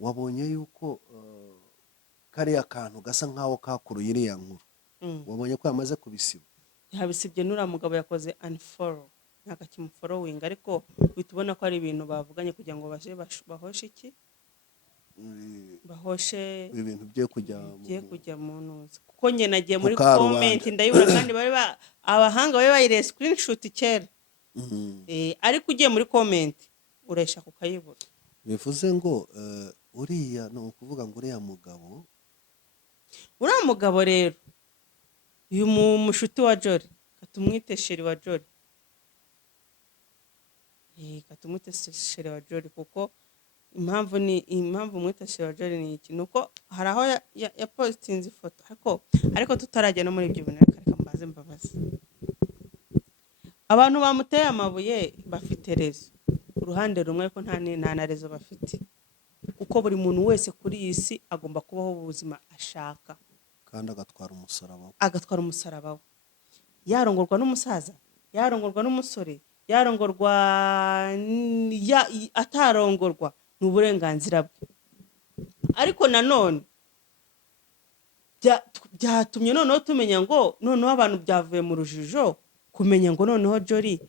Wabonye yuko kariya kantu gasa nkaho kakuruye iriya nkuru, wabonye ko yamaze kubisiba? yabisibye n'uriya mugabo yakoze unfollow, ntago akimufollowing, ariko uhita ubona ko ari ibintu bavuganye kugira ngo bahoshe iki, bahoshe ibintu bye kujya mu ntuzi. Kuko njye nagiye muri comment ndayibura kandi abahanga bari bayire screenshot kera. Ariko ugiye muri comment uresha kukayibura. Bivuze ngo uriya no ukuvuga ngo uriya mugabo rero uyu mushuti wa Jolly katumwite sheri wa Jolly, katumwite sheri wa Jolly kuko impamvu mwita sheri wa Jolly ni iki, nuko hari aho ya postinze ifoto, ariko tutarajya no muri ibyo bintu reka mbaze mbabaza. Abantu bamuteye amabuye bafite rezo uruhande rumwe, ariko nta na rezo bafite, kuko buri muntu wese kuri iyi si agomba kubaho ubuzima ashaka kandi agatwara umusaraba we. Yarongorwa n'umusaza, yarongorwa n'umusore, yarongorwa atarongorwa, ni uburenganzira bwe. Ariko nanone byatumye noneho tumenya ngo noneho abantu byavuye mu rujijo kumenya ngo noneho Jolly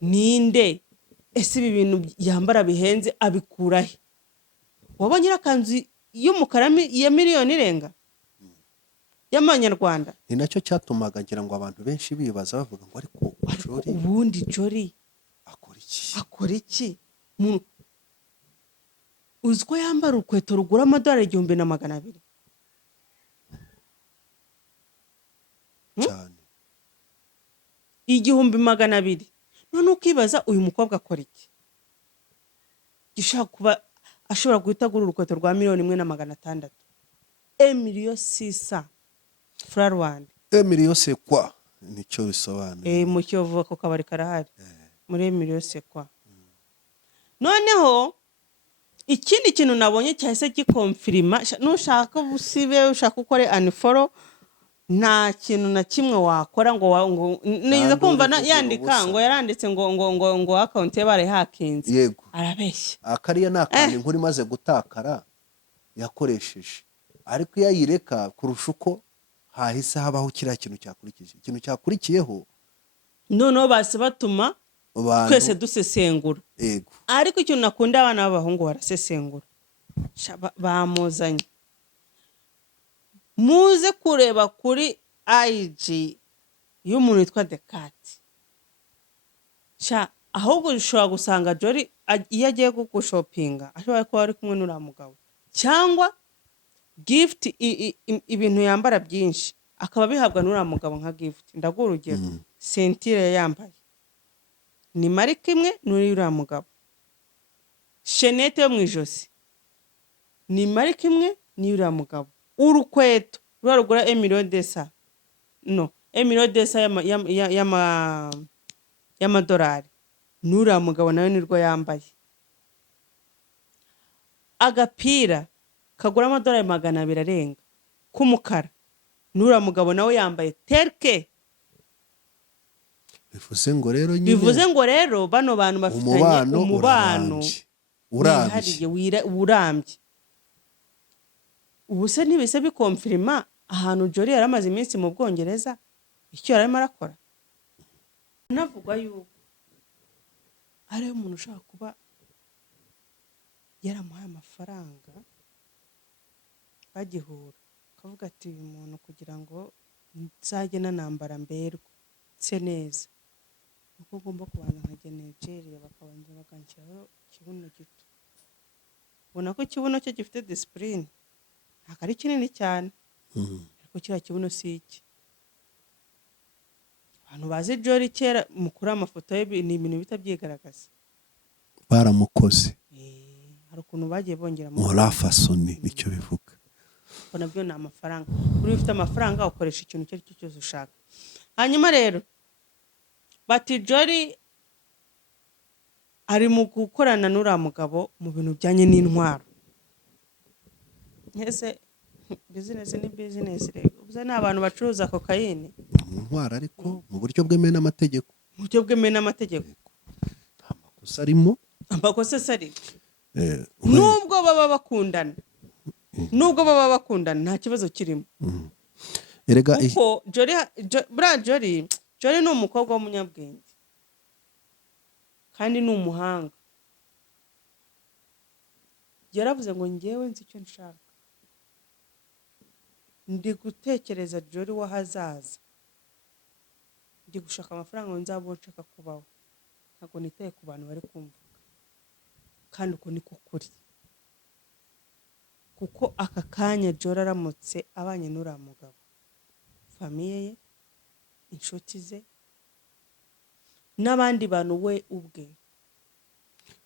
ninde, ese ibi bintu yambara bihenze abikurahe? Wabonye irakanzu y'umukara ya miliyoni irenga y'amanyarwanda. Ni nacyo cyatumaga ngira ngo abantu benshi bibaza bavuga ngo ariko Jolly ubundi Jolly akora iki? Uzi ko yambara urukweto rugura amadolari 1,200 cyane, 1,200. None ukibaza uyu mukobwa akora iki gishaka kuba ashobora guhita agura urukweto rwa 1,600,000 1,600,000 francs Rwanda. Emilio Sekwa nicyo bisobanuye. Mu Kiyovu ko kabari karahari muri Emilio Sekwa. Noneho ikindi kintu nabonye cyahise gikonfirima, nushaka busibe ushaka ukore unfollow, nta kintu na kimwe wakora ngo niza kumva yandika ngo yaranditse ngo account ye bare hakinze. Yego, arabeshya. Akariya nakandi inkuru imaze gutakara yakoresheje, ariko yayireka kurusha uko hahise habaho kiriya kintu cyakurikije. Ikintu cyakurikiyeho noneho base batuma twese dusesengura. Yego, ariko ikintu nakunda abana b'abahungu barasesengura, bamuzanye muze kureba kuri IG y'umuntu witwa Dekati. Ahubwo ushobora gusanga Jolly iyo agiye gushopinga ashobora kuba ari kumwe n'uriya mugabo, cyangwa gift ibintu yambara byinshi akaba bihabwa n'uriya mugabo nka gift. Ndaguha urugero, sentire yambaye ni marike imwe n'uriya mugabo, shenete yo mu ijosi ni marike imwe n'uriya mugabo, urukweto rugura $1,000,000 y'amadolari n'uriya mugabo nawe nirwo yambaye. Agapira kagura amadolari 200 arenga k'umukara n'uriya mugabo nawe yambaye terke. bivuze ngo rero bano bantu bafitanye umubano urambye. Ubu se ntibise bikonfirima ahantu Jolly yaramaze iminsi mu Bwongereza icyo yarimo arakora. Navugwa yuko hariho umuntu ushaka kuba yaramuhaye amafaranga bagihura akavuga ati uyu muntu kugira ngo nzajye nanambara mberwe nse neza nuko ngomba kubanza nkajya Nigeria bakabanza bakanshyiraho ikibuno gito, ubona ko ikibuno cye gifite disipurine, ntabwo ari kinini cyane ariko kiriya kibuno si iki. Abantu bazi Jolly kera mukuru amafoto ye ni ibintu bita byigaragaza, baramukoze hari ukuntu bagiye bongeramo morafasoni nicyo bivuga. ko nabyo ni amafaranga, uri ufite amafaranga ukoresha ikintu icyo ari cyo cyose ushaka. Hanyuma rero bati Jolly ari mu gukorana n'uriya mugabo mu bintu bijyanye n'intwaro. Ese bizinesi ni bizinesi rero, ubuze ni abantu bacuruza kokayine mu ntwaro ariko mu buryo bwemewe n'amategeko, mu buryo bwemewe n'amategeko, nta makosa arimo. amakosa ari nubwo baba bakundana, nubwo baba bakundana nta kibazo kirimo. Erega kuko Jolly ni umukobwa w'umunyabwenge kandi ni umuhanga. Yaravuze ngo ngewe nzi icyo nshaka, ndi gutekereza Jolly w'ahazaza, ndi gushaka amafaranga ngo nzabo nshaka kubaho, ntabwo nitaye ku bantu bari kumvuga, kandi uko niko kuri. Kuko aka kanya Jolly aramutse abanye n'uriya mugabo, famiye ye, inshuti ze n'abandi bantu we ubwe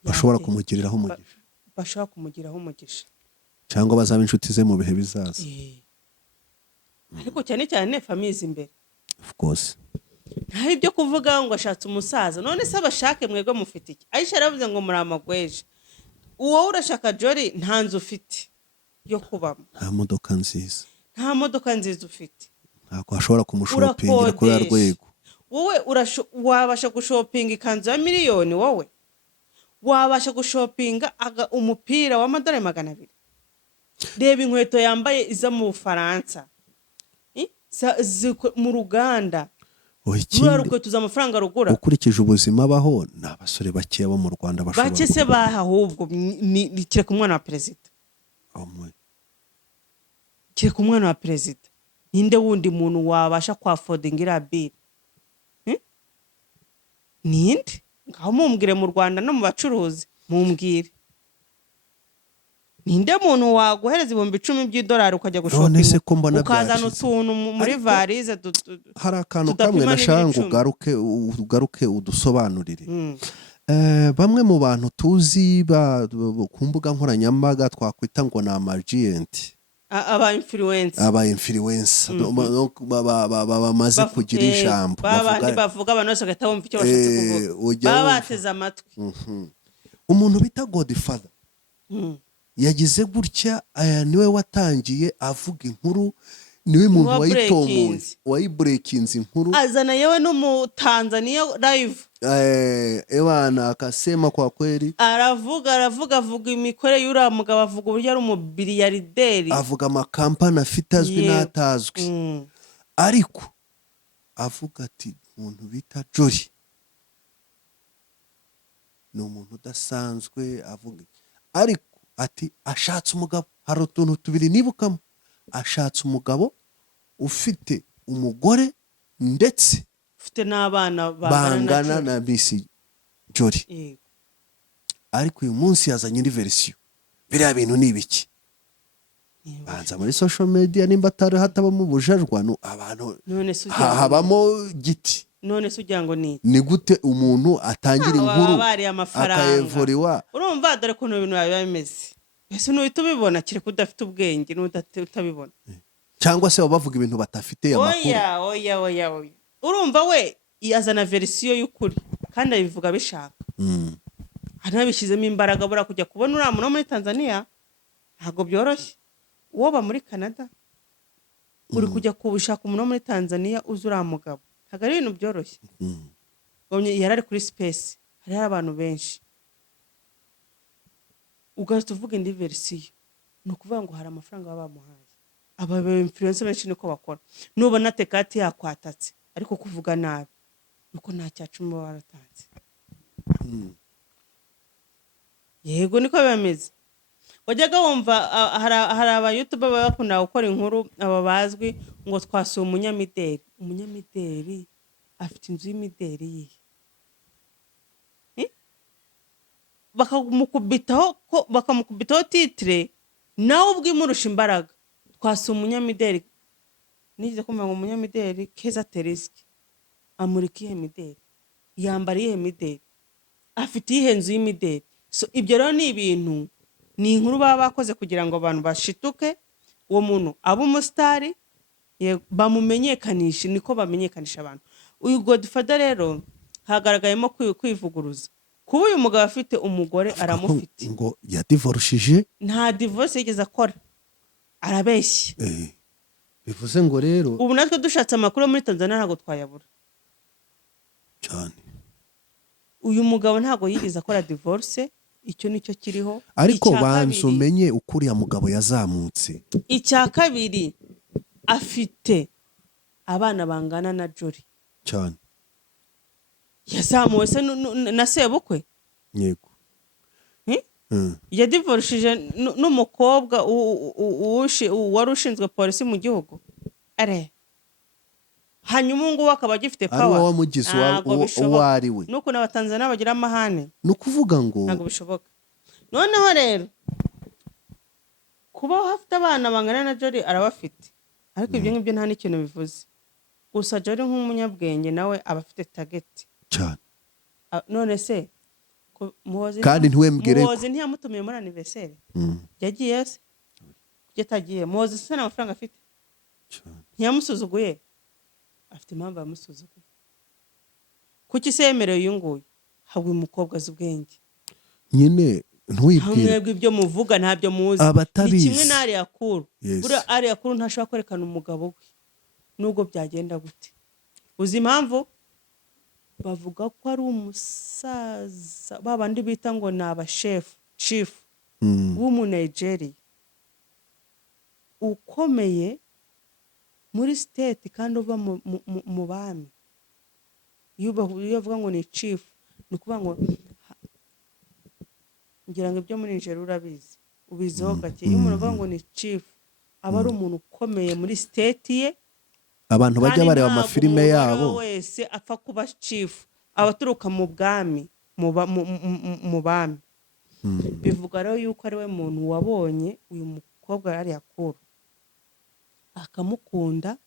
bashobora kumugiriraho umugisha, bashobora kumugiraho umugisha, cyangwa bazaba inshuti ze mu bihe bizaza. ariko cyane cyane famiye imbere, of course. nta ibyo kuvuga ngo ashatse umusaza, none se abashake mwebwe mufite iki? Aisha yaravuze ngo muri amagweje, uwo urashaka Jolly nta nzu ufite yo kubamo, nta modoka nziza, nta modoka nziza ufite, ntabwo hashobora kumushopingira kuri ya rwego. wowe wabasha gushopinga ikanzu ya miliyoni, wowe wabasha gushopinga umupira w'amadolari 200? Reba inkweto yambaye iza mu Bufaransa, mu ruganda, ruriya rukweto uza amafaranga rugura. ukurikije ubuzima abaho ni abasore bakeya bo mu Rwanda bashobora bake se baha, ahubwo kireka umwana wa perezida, kireka umwana wa perezida, ninde wundi muntu wabasha kwafodinga iriya biri? Ninde? Ngaho mumbwire mu Rwanda no mu bacuruzi mumbwire, ninde muntu waguhereza $10,000 ukajya gushopinga ukazana utuntu muri varize? Hari akantu kamwe nashaka ngo ugaruke udusobanurire. Bamwe mu bantu tuzi ku mbuga nkoranyambaga twakwita ngo ni amagenti, aba influencer bamaze kugira ijambo, bavuga abantu bose bagahita bumva icyo bashatse kuvuga, baba bateze amatwi. Umuntu bita Godfather yagize gutya, niwe watangiye avuga inkuru, niwe muntu wayitomoye, wayiburekinze inkuru, azana yewe n'umutanzania live. Ewana akasema kwa kweli, aravuga imikorere y'uriya mugabo, avuga uburyo ari umubiriyarderi, avuga amakampani afite azwi n'atazwi, ariko avuga ati umuntu bita Jolly ni umuntu udasanzwe, avuga ariko ati ashatse umugabo. Hari utuntu tubiri nibukamo, ashatse umugabo ufite umugore ndetse ufite n'abana bangana na Miss Jolly, ariko uyu munsi yazanye indi verisiyo. Biriya bintu ni ibiki? Banza muri social media, nimba atari hatabamo ubujajwa, abantu habamo giti. None se ugira ngo ni gute umuntu atangira inkuru akayevuriwa? Urumva dore ko ibintu biba bimeze, ese nuhita ubibona kireka udafite ubwenge n'utabibona, cyangwa se bavuga ibintu batafite amakuru. Oya urumva we yazana verisiyo y'ukuri kandi abivuga bishaka, anabishyizemo imbaraga. Bura kujya kubona uriya muntu muri Tanzania ntabwo byoroshye, uwo ba muri Canada uri kujya kubishaka umuntu muri Tanzania uzi uriya mugabo, ntabwo ari ibintu byoroshye. Yari ari kuri space, hari abantu benshi, ugahita uvuga indi verisiyo, ni ukuvuga ngo hari amafaranga baba bamuhaye. Aba influencer benshi niko bakora, nubona tekati yakwatatse ariko kuvuga nabi nuko nta cyacuma baratanze. yego niko bimeze. Wajyaga wumva hari aba YouTuber baba bakunda gukora inkuru aba bazwi ngo twasuye umunyamideli. Umunyamideli afite inzu y'imideli yihe? Bakamukubitaho titire nawe ubwo imurusha imbaraga. Twasuye umunyamideli. Nigeze kumva ngo umunyamideli Keza Tereski amurika iyihe mideli, yambara iyihe mideli, afite iyihe nzu y'imideli. So ibyo rero ni ibintu, ni inkuru baba bakoze kugira ngo abantu bashituke, uwo muntu abe umusitari, bamumenyekanishe, niko bamenyekanisha abantu. Uyu Godfather rero hagaragayemo kwivuguruza. Kuba uyu mugabo afite umugore aramufite, ngo yadivorushije, nta divorce yigeze akora, arabeshya. bivuze ngo rero Ubu natwe dushatse amakuru muri Tanzania ntabwo twayabura cyane. Uyu mugabo ntabwo yigeze akora divorce, icyo nicyo kiriho. Ariko banze umenye ukuri ya mugabo yazamutse. Icya kabiri, afite abana bangana na Jolly cyane. yazamuwe se na sebukwe. Yego. Yadivorishije n'umukobwa wari ushinzwe polisi mu gihugu. Hanyuma ngubu akaba agifite power. Ari wowe wamugize uwo ari we. Nuko n'Abatanzania bagira amahane. Ni ukuvuga ngo ntabwo bishoboka. Noneho rero kuba hafite abana bangana na Jolly arabafite, ariko ibyo ngibyo nta n'ikintu bivuze. Gusa Jolly nk'umunyabwenge nawe aba afite target cyane. None se kandi ntiwembwire ko Muhozi ntiyamutumiye muri anniversaire. Yagiye se yatagiye. Muhozi se n'amafaranga afite, ntiyamusuzuguye, afite impamvu yamusuzuguye. Kuki se yemereye uyu nguyu? Habwe umukobwa azi ubwenge nyine. Ntwibwire hamwe ibyo muvuga ntabyo muzi. Ni kimwe n'ari yakuru. Bura ari yakuru ntashobora kwerekana umugabo we nubwo byagenda gute. Uzi impamvu? Bavuga ko ari umusaza babandi bita ngo ni chief w'umu-Nigeria ukomeye muri state kandi uva mu bami. Iyo bavuga ngo ni chief, ni ukuvuga ngo ngira ngo ibyo muri Nigeria urabizi, ubiziho gake. Iyo umuntu avuga ngo ni chief aba ari umuntu ukomeye muri state ye. Abantu bajya bareba amafilime yabo wese apfa kuba chief, abaturuka mu bwami, mu bami. Bivuga rero yuko ari we muntu wabonye uyu mukobwa yari yakuru, akamukunda,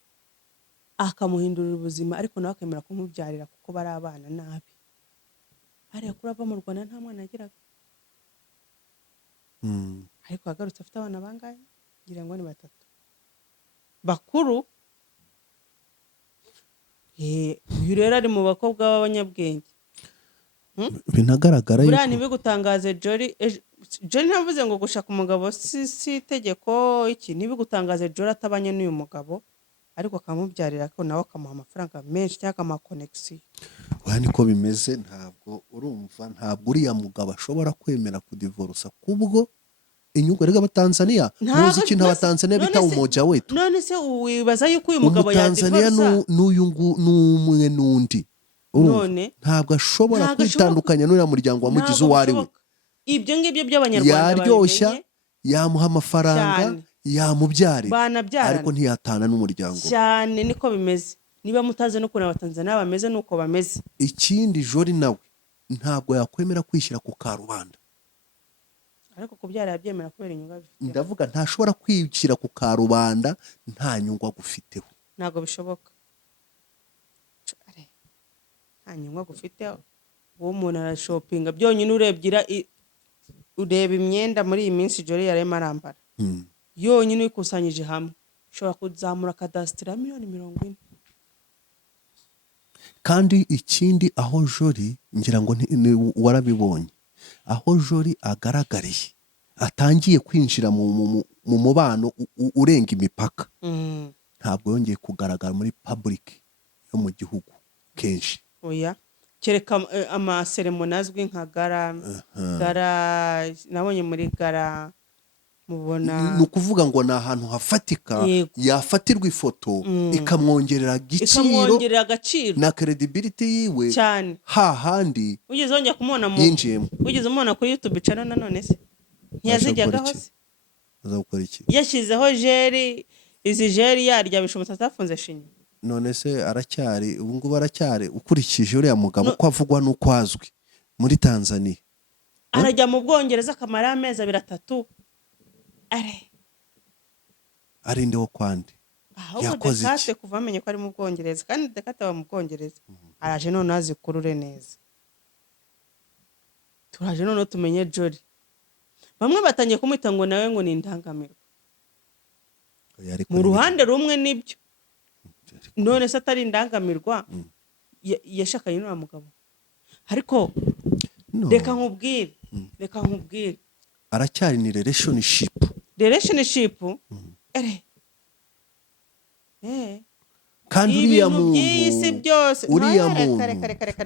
akamuhindurira ubuzima, ariko nawe akemera kumubyarira kuko bari abana nabi. Ari yakuru ava mu Rwanda nta mwana yagiraga. Ariko agarutse afite abana bangahe? Ngira ngo ni 3 bakuru. Uyu rero ari mu bakobwa b'abanyabwenge. Binagaragara yuko ntibigutangaze Jolly ntavuze ngo gushaka umugabo si itegeko iki. Ntibigutangaze Jolly atabanye n'uyu mugabo, ariko akamubyarira ko nawe akamuha amafaranga menshi cyangwa akamuha connection. Niko bimeze. Ntabwo urumva, ntabwo uriya mugabo ashobora kwemera kudivorusa kubwo inyungu rega Abatanzania. Muzi ikintu Abatanzania bita umoja wetu. None se wibaza yuko uyu mugabo yadivorusa n'umwe n'undi. None ntabwo ashobora kwitandukanya n'uriya muryango wamugize uwo ari we. Ibyo ngibyo by'Abanyarwanda yaryoshya, yamuha amafaranga, yamubyarira, ariko ntiyatana n'umuryango cyane. Niko bimeze. Niba mutaze no kuna Abatanzania bameze nuko bameze. Ikindi Jolly nawe ntabwo yakwemera kwishyira ku karubanda, ariko kubyara yabyemera kubera inyungu afite. Ndavuga ntashobora kwishyira ku karubanda nta nyungu agufiteho. Ntabwo bishoboka. Nta nyungu agufiteho. Uwo muntu arashopinga byonyine. Ureba imyenda muri iyi minsi Jolly yarema arambara, yonyine uyikusanyije hamwe ushobora kuzamura kadasitira $40,000,000. Kandi ikindi, aho Jolly ngira ngo warabibonye, aho Jolly agaragariye atangiye kwinjira mu mubano urenga imipaka, ntabwo yongeye kugaragara muri public yo mu gihugu kenshi. Oya, kereka amaseremoni azwi nka gara nabonye muri gara mubona ni ukuvuga ngo ni ahantu hafatika Yego. yafatirwa ifoto ikamwongerera agaciro ikamwongerera agaciro na credibility yiwe cyane. hahandi Wigeze wongera kumubona yinjiyemo. wigeze umubona kuri YouTube channel nanone se? Ntiyazijyagaho se? aza gukora iki? Yashyizeho jeri, izi jeri yarya bishobotse atafunze shinya. None se ubu ngubu aracyari ukurikije uriya mugabo ko avugwa n'uko azwi muri Tanzania. Arajya mu Bwongereza akamara amezi 2-3. Ari nde wo kwande? Yakoze iki? Kuva amenye ko ari mu Bwongereza kandi Dekate aba mu Bwongereza. Araje none azikurure neza. Turaje none tumenye Jolly. Bamwe batangiye kumwita ngo nawe ngo ni indangamirwa. Mu ruhande rumwe nibyo. None se atari indangamirwa yashakanye n'uwo mugabo. Ariko reka nkubwire. Aracyari ni relationship. Kandi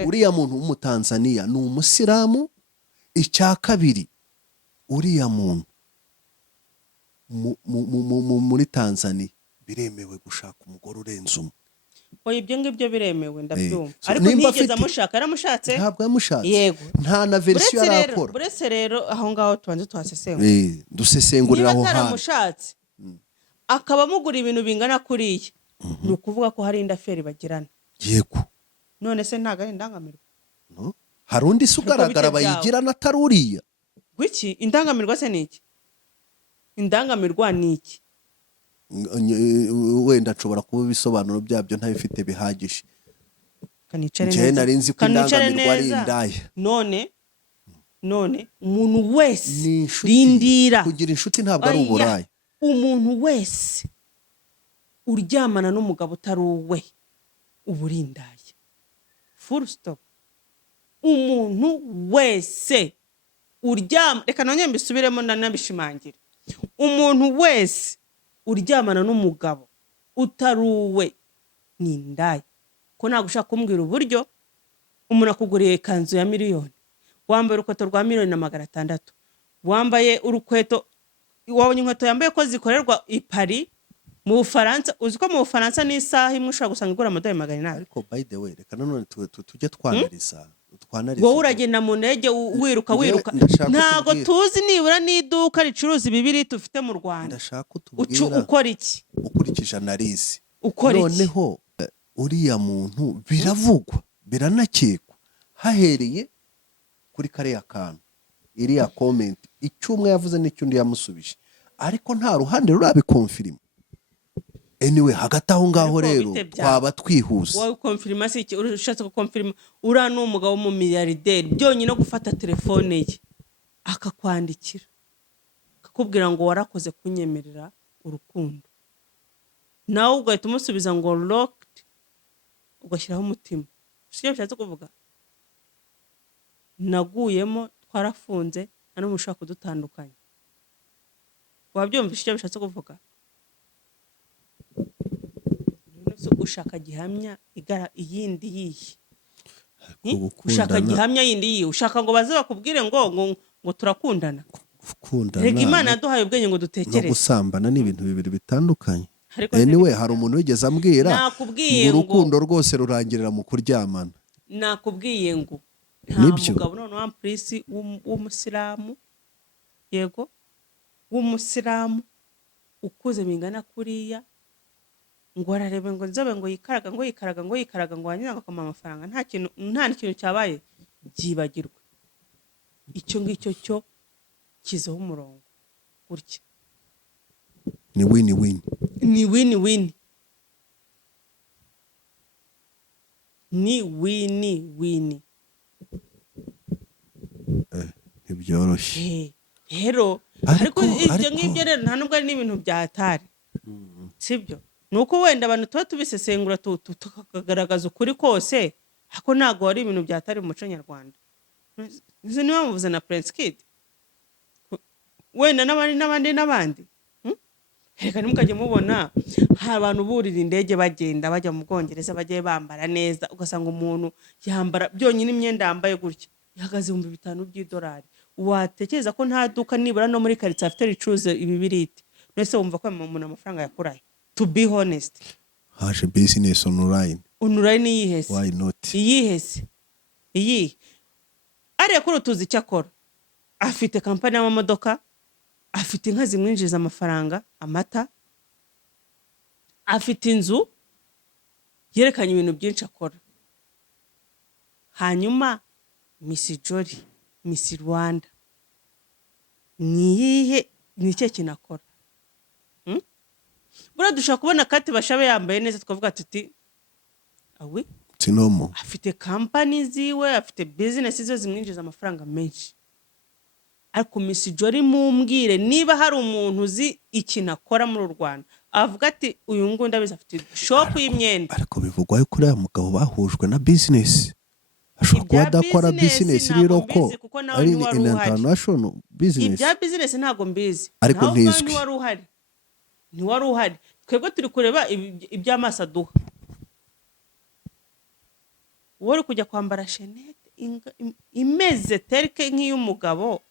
uriya muntu w'umutanzania ni umusilamu. Icya kabiri uriya muntu muri Tanzania biremewe gushaka umugore urenze umwe. Oya ibyo ngibyo biremewe ndabyumva. Ariko ntigeze amushaka, yaramushatse? Ntabwo yamushatse. Yego. Nta na version arakora. Buretse rero aho ngaho tubanze tuhasesengura. Dusesengurira aho hantu. Yaramushatse. Akaba amugura ibintu bingana kuriya. Ni ukuvuga ko hari indaferi bagirana. Yego. None se ntago ari indangamirwa? No. Hari undi sugaragara bayigirana atari uriya. Gwiki indangamirwa se niki? Indangamirwa niki? Wenda nshobora kuba ibisobanuro byabyo ntabifite bihagije. Kanicare neza. Nari nzi ko indangamirwa ari indaya. None umuntu wese rindira. Kugira inshuti ntabwo ari uburayi. Umuntu wese uryamana n'umugabo utari uwe uburindaye. Full stop. Umuntu wese reka none mbisubiremo nabishimangira. Umuntu wese uryamana n'umugabo utari uwe ni indaya. Ko nagushaka kumbwira uburyo umuntu akuguriye kanzu ya miliyoni, wambaye urukweto rwa miliyoni na 600, wambaye urukweto wabonye inkweto yambaye ko zikorerwa i Paris mu Bufaransa. Uziko mu Bufaransa n'isaha imwe ushaka gusanga igura $800. Ariko by the way reka none tujye twanariza. Wowe uragenda mu ndege wiruka. Ntago tuzi nibura n'iduka ricuruza ibibiri tufite mu Rwanda. Ndashaka utubwira ukora iki? Ukurikije analize. Noneho uriya muntu biravugwa, biranakekwa hahereye kuri kariya kantu. Iriya comment icyumwe yavuze n'icyundi yamusubije. Ariko nta ruhande rurabikonfirima. Anyway, hagati aho ngaho rero twaba twihuse. Wowe confirma se iki? Urashatse ko confirma ura n'umugabo mu milliardaire byonyine no gufata telefone ye akakwandikira akakubwira ngo warakoze kunyemerera urukundo, nawe ugahita umusubiza ngo locked, ugashyiraho umutima. Sibyo bishatse kuvuga? Naguyemo twarafunze hano mushaka kudutandukanya. Wabyumvise icyo bishatse kuvuga? Ushaka gihamya iyindi yihe? Ushaka gihamya yindi yihe? Ushaka ngo baze bakubwire ngo turakundana? Rega Imana yaduhaye ubwenge ngo dutekereze. No gusambana ni ibintu bibiri bitandukanye. Anyway, hari umuntu wigeze ambwira ngo urukundo rwose rurangirira mu kuryamana. Nakubwiye ngo nta mugabo none wa Prince w'umusilamu, yego, w'umusilamu ukuze bingana kuriya ngo ararebe ngo nzobe ngo yikaraga ngo wanyina ngo amafaranga. Nta kintu cyabaye byibagirwa. Icyo ngicyo cyo kizaho umurongo gutya. Ni win-win. Ni win-win. Ni win-win. Ntibyoroshye. Rero ariko ibyo ngibyo rero nta nubwo ari n'ibintu byatari. Sibyo? Nuko wenda abantu tuba tubisesengura tukagaragaza ukuri kose, hako ntago ari ibintu byatari mu muco nyarwanda. Nizo niba muvuze na Prince Kid wenda n'abandi. Reka nimukajye mubona abantu burira indege bagenda bajya mu Bwongereza bagiye bambara neza, ugasanga umuntu yambara byonyine imyenda yambaye gutya ihagaze $5,000. watekereza ko nta duka nibura no muri karitsiye afite ricuruza ibibiriti nese wumva ko umuntu amafaranga yakuraye? To be honest, haje business online, online yihese, why not? iyihese iyi ariya kuri tuzi icyo akora, afite kampani y'amamodoka, afite inka zimwinjiza amafaranga, amata, afite inzu, yerekanye ibintu byinshi akora. Hanyuma Miss Jolly, Miss Rwanda niyihe nicyo kinakora? Bura dushaka kubona Kati Bashabe yambaye neza tukavuga tuti awi Tinomo afite kampani ziwe, afite business ziwe zimwinjiza amafaranga menshi. Ariko Miss Jolly mumbwire niba hari umuntu uzi ikinakora muri Rwanda avuga ati uyu ngo ndabizi afite shop y'imyenda. ariko bivugwa yuko uriya mugabo bahujwe na business, ashobora kuba adakora business rero ko ari international business. Ibya business ntago mbizi, ariko ntizwi, ntiwari uhari. Twebwe turi kureba iby'amaso aduha. Wari kujya kwambara shenete imeze terike nk'iy'umugabo,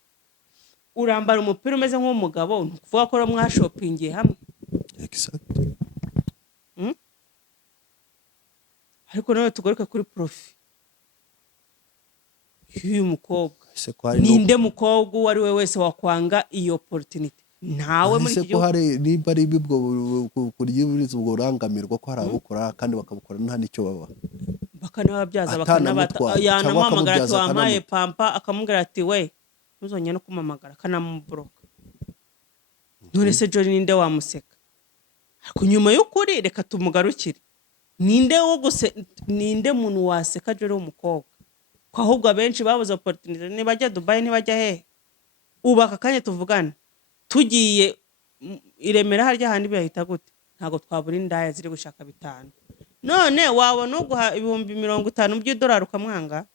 urambara umupira umeze nk'umugabo, ntukuvuga ko mwashopingiye hamwe. Exactly. Ariko nawe tugaruke kuri profi y'uyu mukobwa. Ninde ninde mukobwa uwo ari we wese wakwanga iyo opportunity? Ntawe muri iki gihugu. Hari niba ari bibwo kurya uburizo ubwo urangamirwa ko hari abukora kandi bakabukora nta nicyo baba, bakanababyaza yanamamagara ati wampaye pampa, akamubwira ati we ntuzongere no kumamagara, akanamubloka. None se Jolly ninde wamuseka? Ariko nyuma y'ukuri reka tumugarukire, ninde muntu waseka Jolly w'umukobwa? Ko ahubwo abenshi babuze opportunity, nibajya Dubai nibajya he ubaka kanya tuvugana tugiye iremera harya handi bihita gute? Ntago twabura indaya ziri gushaka 5. None wabona uguha ibihumbi 50 by'idolari ukamwanga?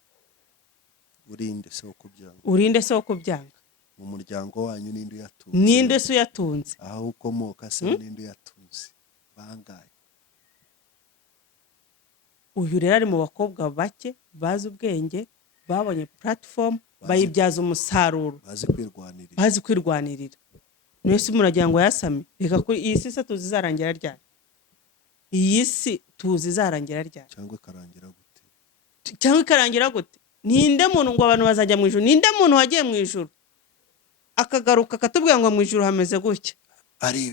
urinde se ukubyanga, urinde se ukubyanga? mu muryango wanyu ninde uyatunze? Ninde se uyatunze? aho ukomoka se ninde uyatunze? bangaye? Uyu rero ari mu bakobwa bake bazi ubwenge, babonye platform, bayibyaza umusaruro, bazi kwirwanirira. Mwese muragira ngo yasame, reka kuri iyi si se tuzizarangira ryari? Iyi si tuzizarangira ryari? Cyangwa ikarangira gute? Ninde muntu ngo abantu bazajya mu ijuru? Ninde muntu wagiye mu ijuru akagaruka akatubwira ngo mu ijuru hameze gutya? Ari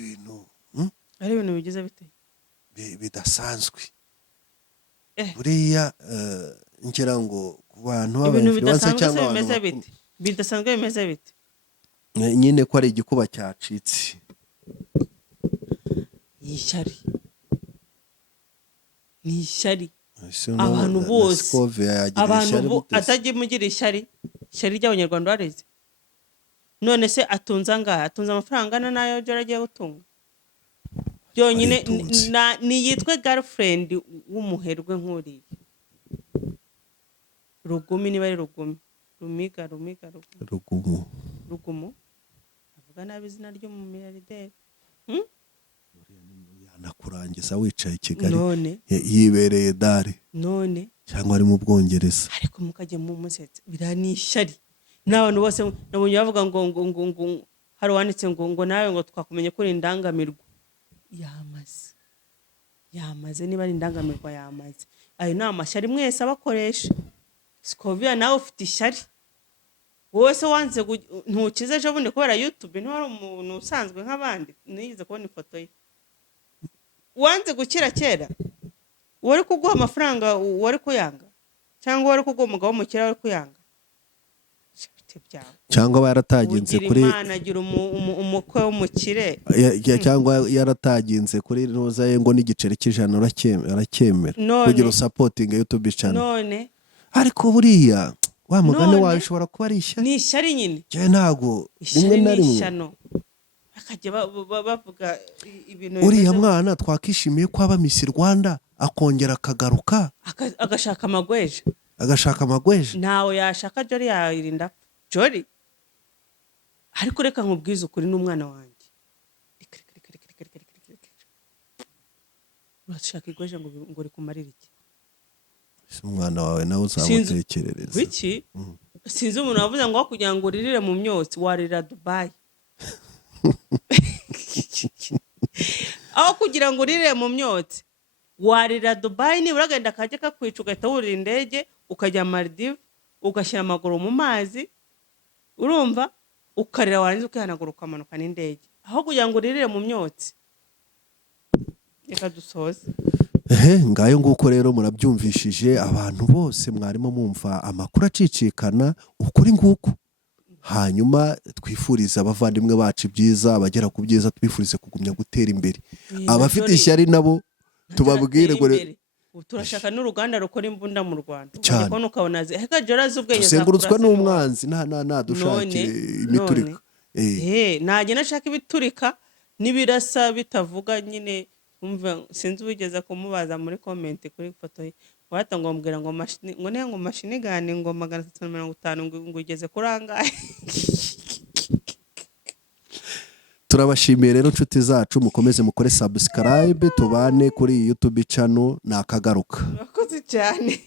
ibintu bigize bite bidasanzwe. Buriya ngira ngo ku bantu b'abantu cyangwa bimeze bite? Bidasanzwe bimeze bite? Nyine ko ari igikuba cyacitse. Yishyari. Ni ishyari. Abantu bose atajye mugira ishyari ry'abanyarwanda bareze. None se atunze angahe? Atunze amafaranga nayo Jolly agiye gutunga byonyine ni yitwe girlfriend w'umuherwe nk'uriye Rugumi. Niba ari Rugumi, Rugumu avuga nabi izina ryo mu milliardaire. Nakurangiza wicaye i Kigali yibereye dare none cyangwa ari mu Bwongereza, ariko mukajya mu musetse biranishyari. N'abantu bose nabonye bavuga ngo hari wanditse ngo nawe ngo twakumenye ko indangamirwa. Yamaze niba ari indangamirwa yamaze. Ayo ni amashyari mwese abakoresha. Scovia nawe ufite ishyari. Wowe se wanze ntukize ejo bundi kubera YouTube, ntwari umuntu usanzwe nk'abandi. Nigize kubona ifoto ye. Wanze gukira kera, wari kuguha amafaranga wari kuyanga, cyangwa wari kuguha umugabo w'umukire wari kuyanga? cyangwa barataginze kuri Imana agira umukwe w'umukire, cyangwa yarataginze kuri noza ye ngo n'igiceri cy'ijana aracyemera kugira supporting YouTube channel. None ariko buriya wa mugane wawe ushobora kuba ari ishyari. Ni ishyari nyine. Je ntago rimwe na rimwe akajya bavuga ibintu. Uriya mwana twakishimiye ko aba Miss Rwanda akongera akagaruka agashaka amagweje. Ntawe yashaka Jolly yayirinda Jolly. Ariko reka nkubwize ukuri n'umwana wanjye. Urashaka igweje ngo rikumarire iki? Umwana wawe nawe uzamutekerereza. Wiki? sinzi umuntu wavuze ngo kugira ngo uririre mu myotsi warira Dubai. Aho kugira ngo uririre mu myotsi warira Dubai, nibura agenda kajya kakwica ugahita wurira indege ukajya Maldives ugashyira amaguru mu mazi, urumva, ukarira warangiza ukihanagura ukamanuka n'indege, aho kugira ngo uririre mu myotsi. Reka dusoze. Ngayo nguko rero murabyumvishije abantu bose mwarimo mumva amakuru acicikana ukuri nguko. Hanyuma twifuriza abavandimwe bacu ibyiza, abagera ku byiza twifurize kugumya gutera imbere. Abafite ishyari nabo tubabwire ngo turashaka n'uruganda rukora imbunda mu Rwanda. Ukabona ukabona heka Jorazi ubwenge uzengurutswe n'umwanzi nta dushakire imiturika. Najye nashaka ibiturika n'ibirasa bitavuga nyine. Sinzi wigeze kumubaza muri comment kuri foto ye wahita ngo mbwira ngo mashini gani ngo 350 ngo igeze kurangaye. Turabashimiye rero nshuti zacu, mukomeze mukore subscribe, tubane kuri YouTube channel nakagaruka. Murakoze cyane.